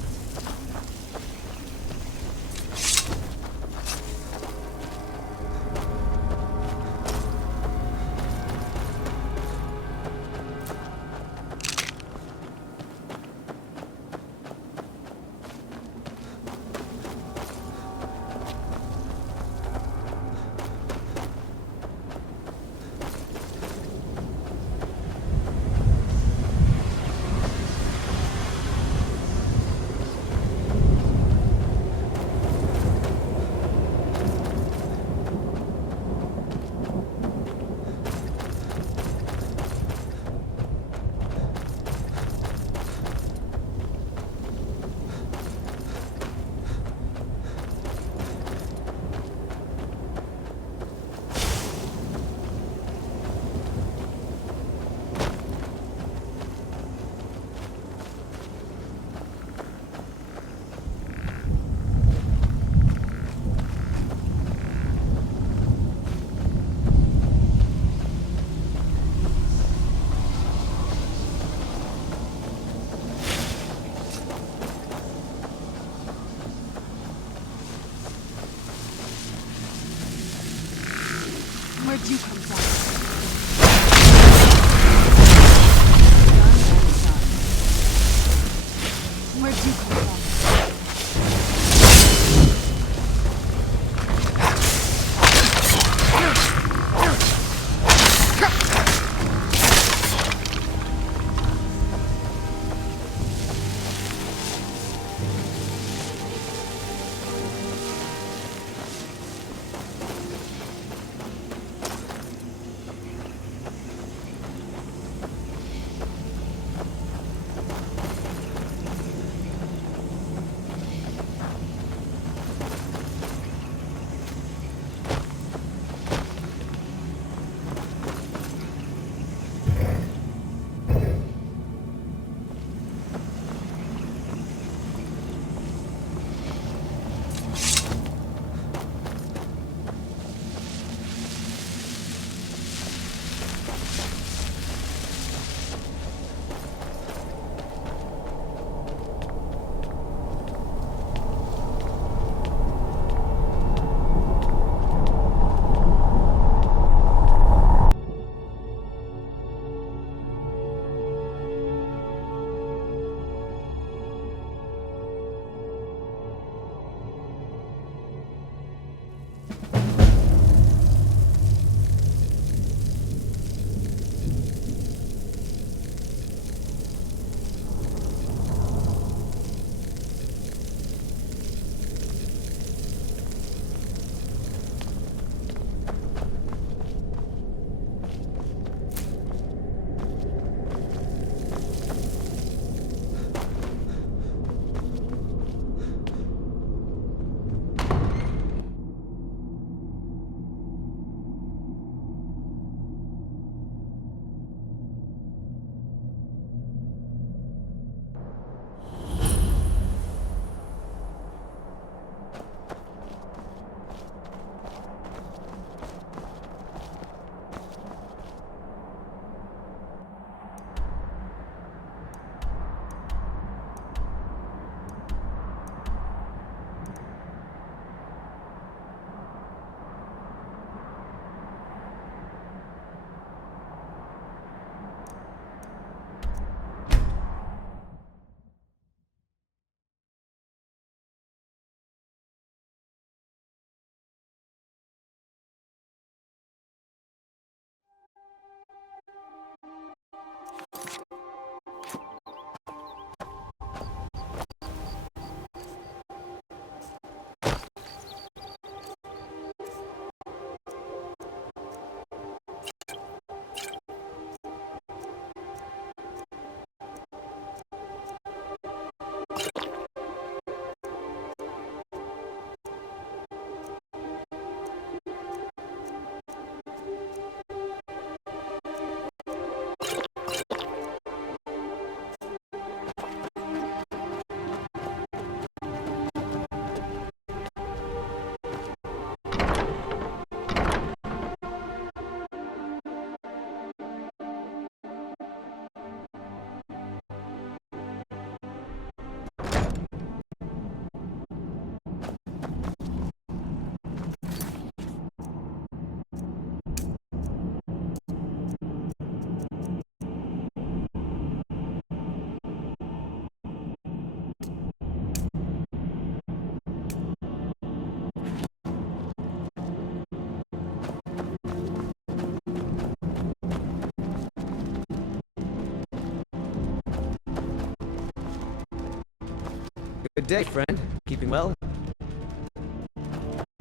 Good day, friend. Keeping well?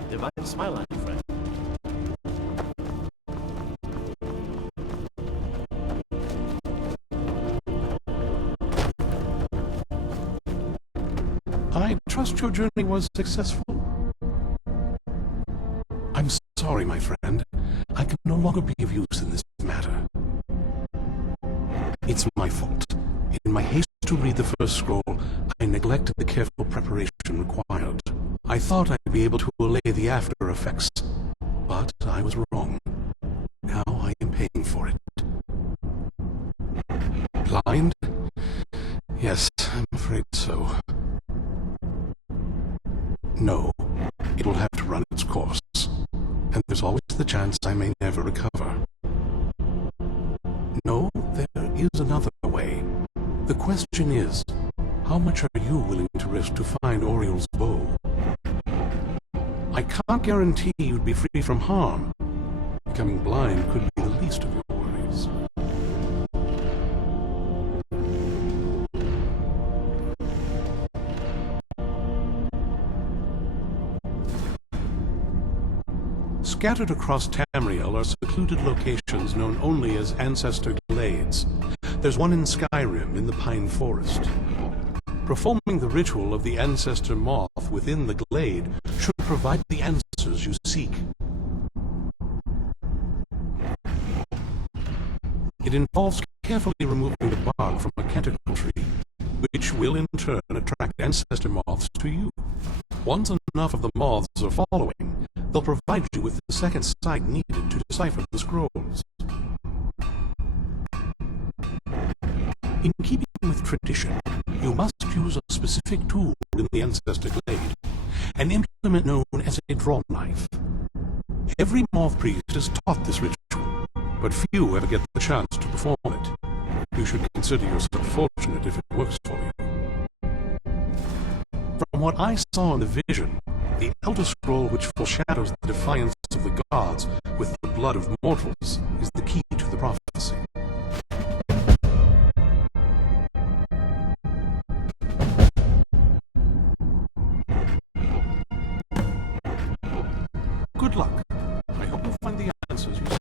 Divine smile on you, friend. I trust your journey was successful. I'm sorry, my friend. I can no longer be of use in this matter. It's my fault. In my haste to read the first scroll, I neglected the careful preparation required. I thought I'd be able to allay the after effects, but I was wrong. Now I am paying for it. Blind? Yes, I'm afraid so. No, it will have to run its course, and there's always the chance I may never recover. No, there is another way. The question is, how much are you willing to risk to find Oriel's bow? I can't guarantee you'd be free from harm. Becoming blind could be the least of your worries. Scattered across Tamriel are secluded locations known only as Ancestor Glades. There's one in Skyrim in the Pine Forest. Performing the ritual of the Ancestor Moth within the glade should provide the answers you seek. It involves carefully removing the bark from a canticle tree, which will in turn attract Ancestor Moths to you. Once enough of the moths are following, they'll provide you with the second sight needed to decipher the scrolls. In keeping with tradition, you must use a specific tool in the Ancestor Glade, an implement known as a draw knife. Every moth priest is taught this ritual, but few ever get the chance to perform it. You should consider yourself fortunate if it works for you. From what I saw in the vision, the Elder Scroll which foreshadows the defiance of the gods with the blood of mortals is the key to the prophecy. Good luck. I hope you'll find the answers you seek.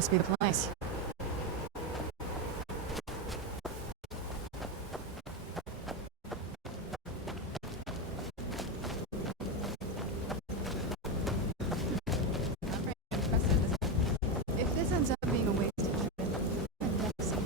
must be the place. If this ends up being a waste of time, I'd better see.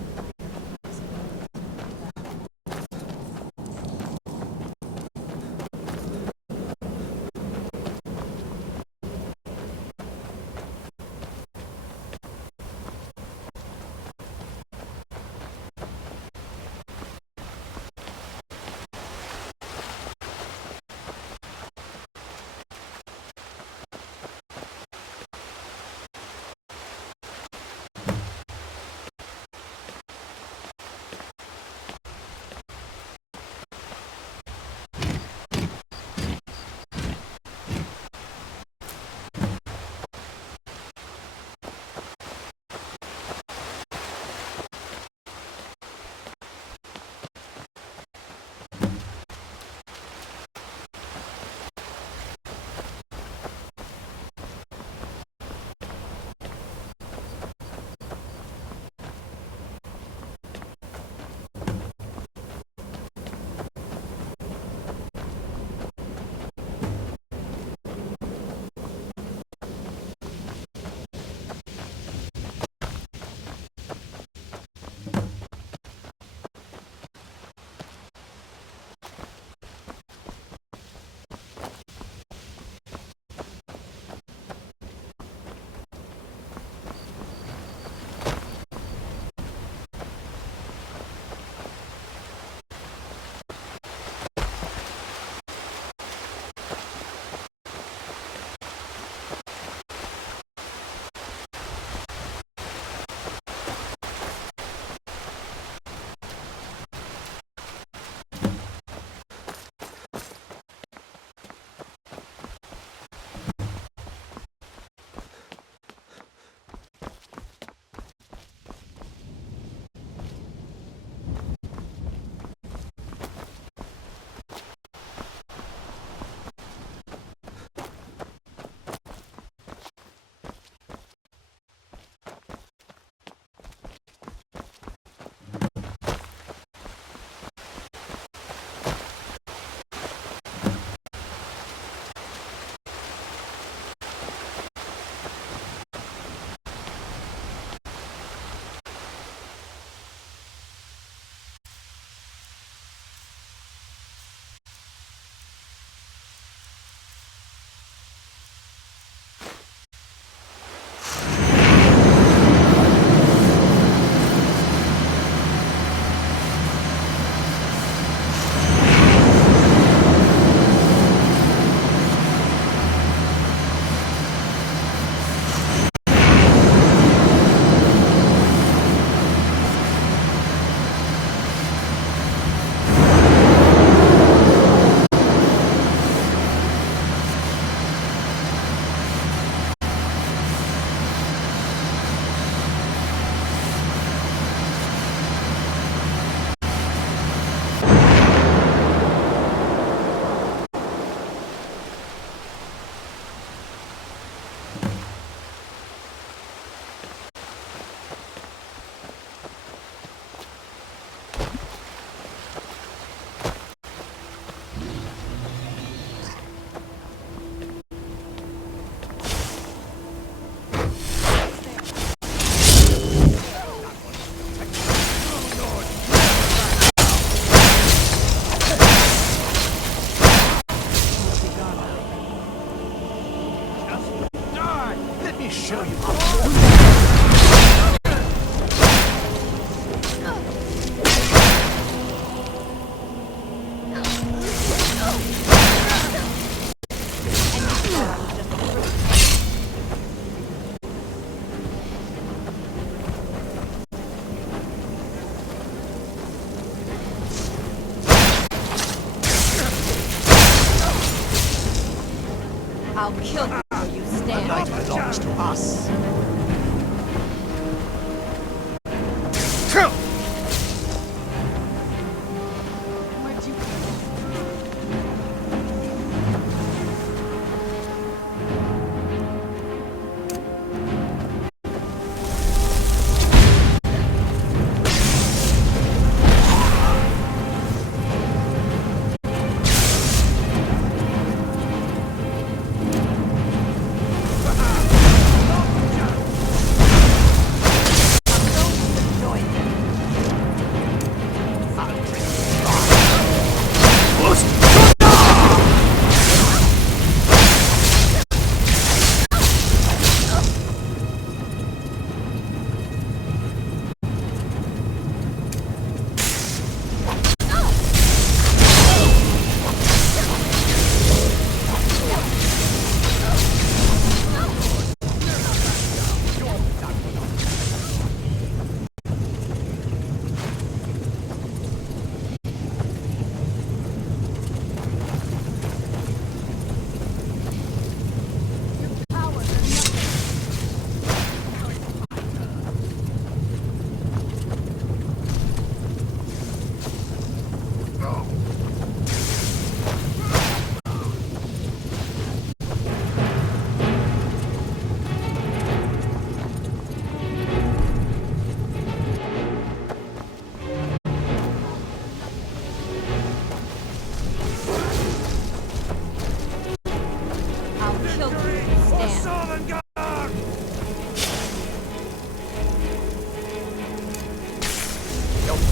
I'll kill you where you stand. The night belongs to us. Where'd you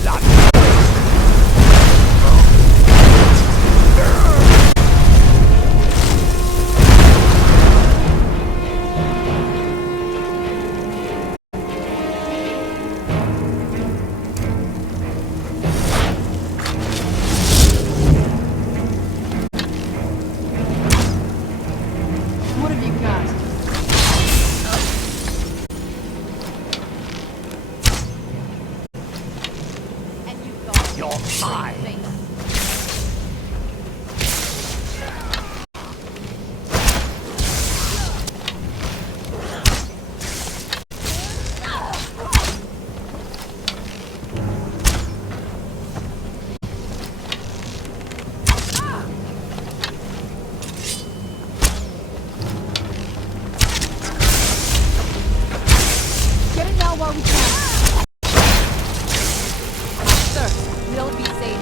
What have you got? And you've got You're mine. face. Get it now while we can. Sir, we'll be safe.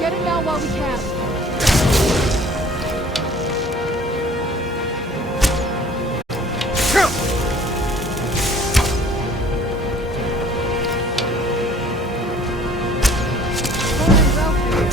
Get it now while we can. Going well for you.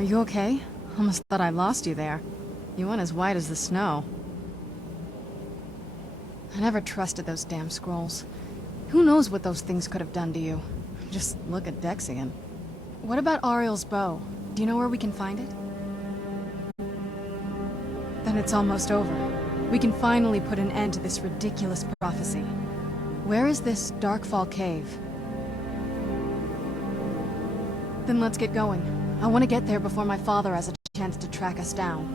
Are you okay? Almost thought I lost you there. You went as white as the snow. I never trusted those damn scrolls. Who knows what those things could have done to you? Just look at Dexian. What about Ariel's bow? Do you know where we can find it? Then it's almost over. We can finally put an end to this ridiculous prophecy. Where is this Darkfall cave? Then let's get going. I want to get there before my father has a chance to track us down.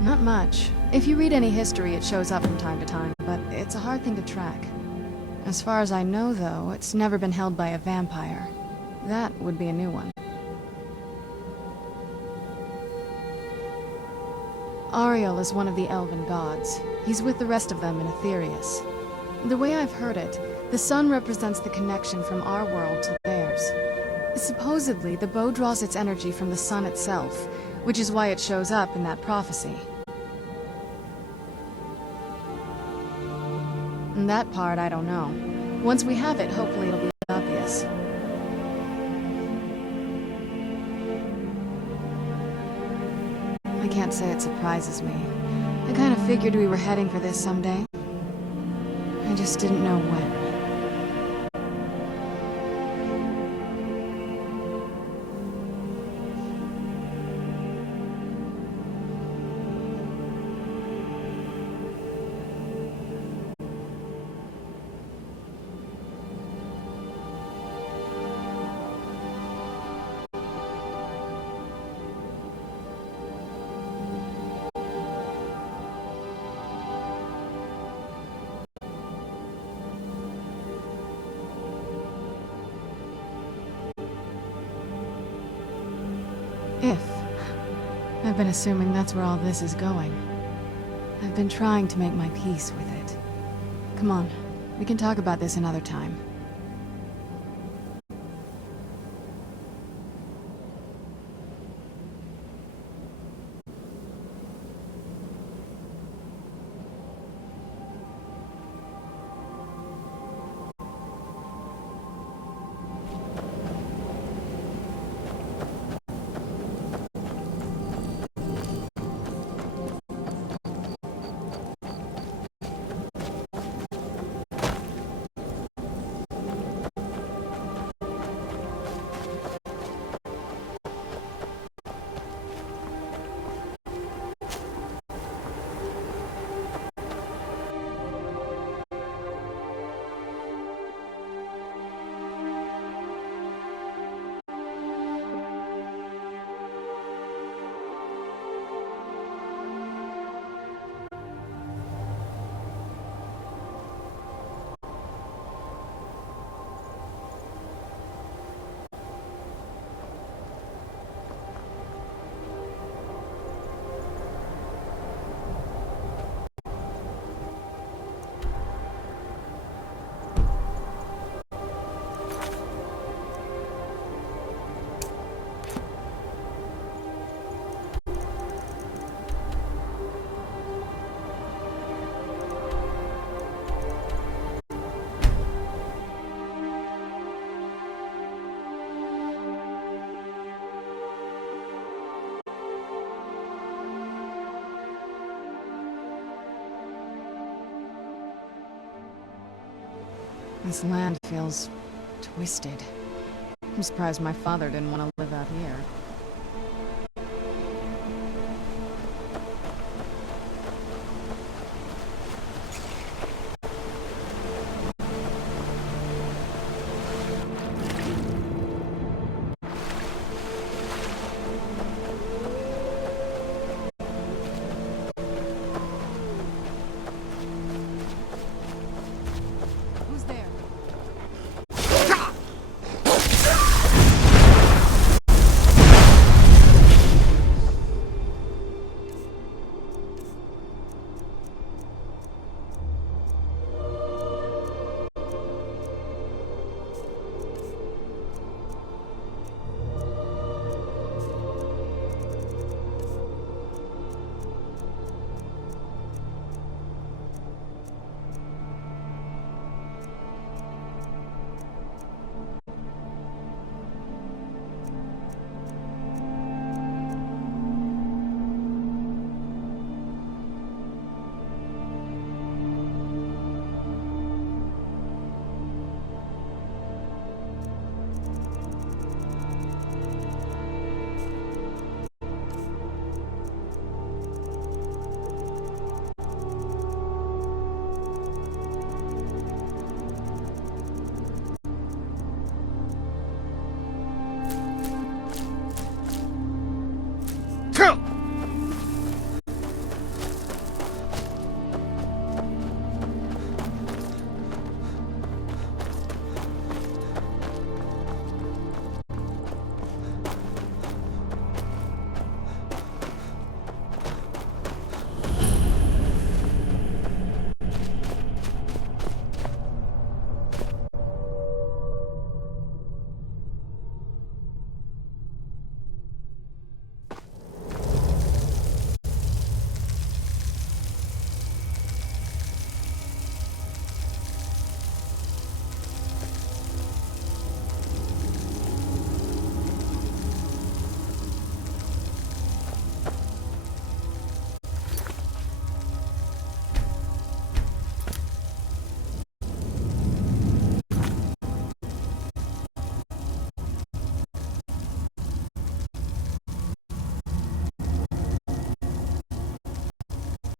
Not much. If you read any history, it shows up from time to time, but it's a hard thing to track. As far as I know, though, it's never been held by a vampire. That would be a new one. Ariel is one of the elven gods. He's with the rest of them in Aetherius. The way I've heard it, the sun represents the connection from our world to theirs. Supposedly, the bow draws its energy from the sun itself, which is why it shows up in that prophecy. And that part, I don't know. Once we have it, hopefully it'll be obvious. I can't say it surprises me. I kind of figured we were heading for this someday. I just didn't know when. If. I've been assuming that's where all this is going. I've been trying to make my peace with it. Come on, we can talk about this another time. This land feels twisted. I'm surprised my father didn't want to live out here.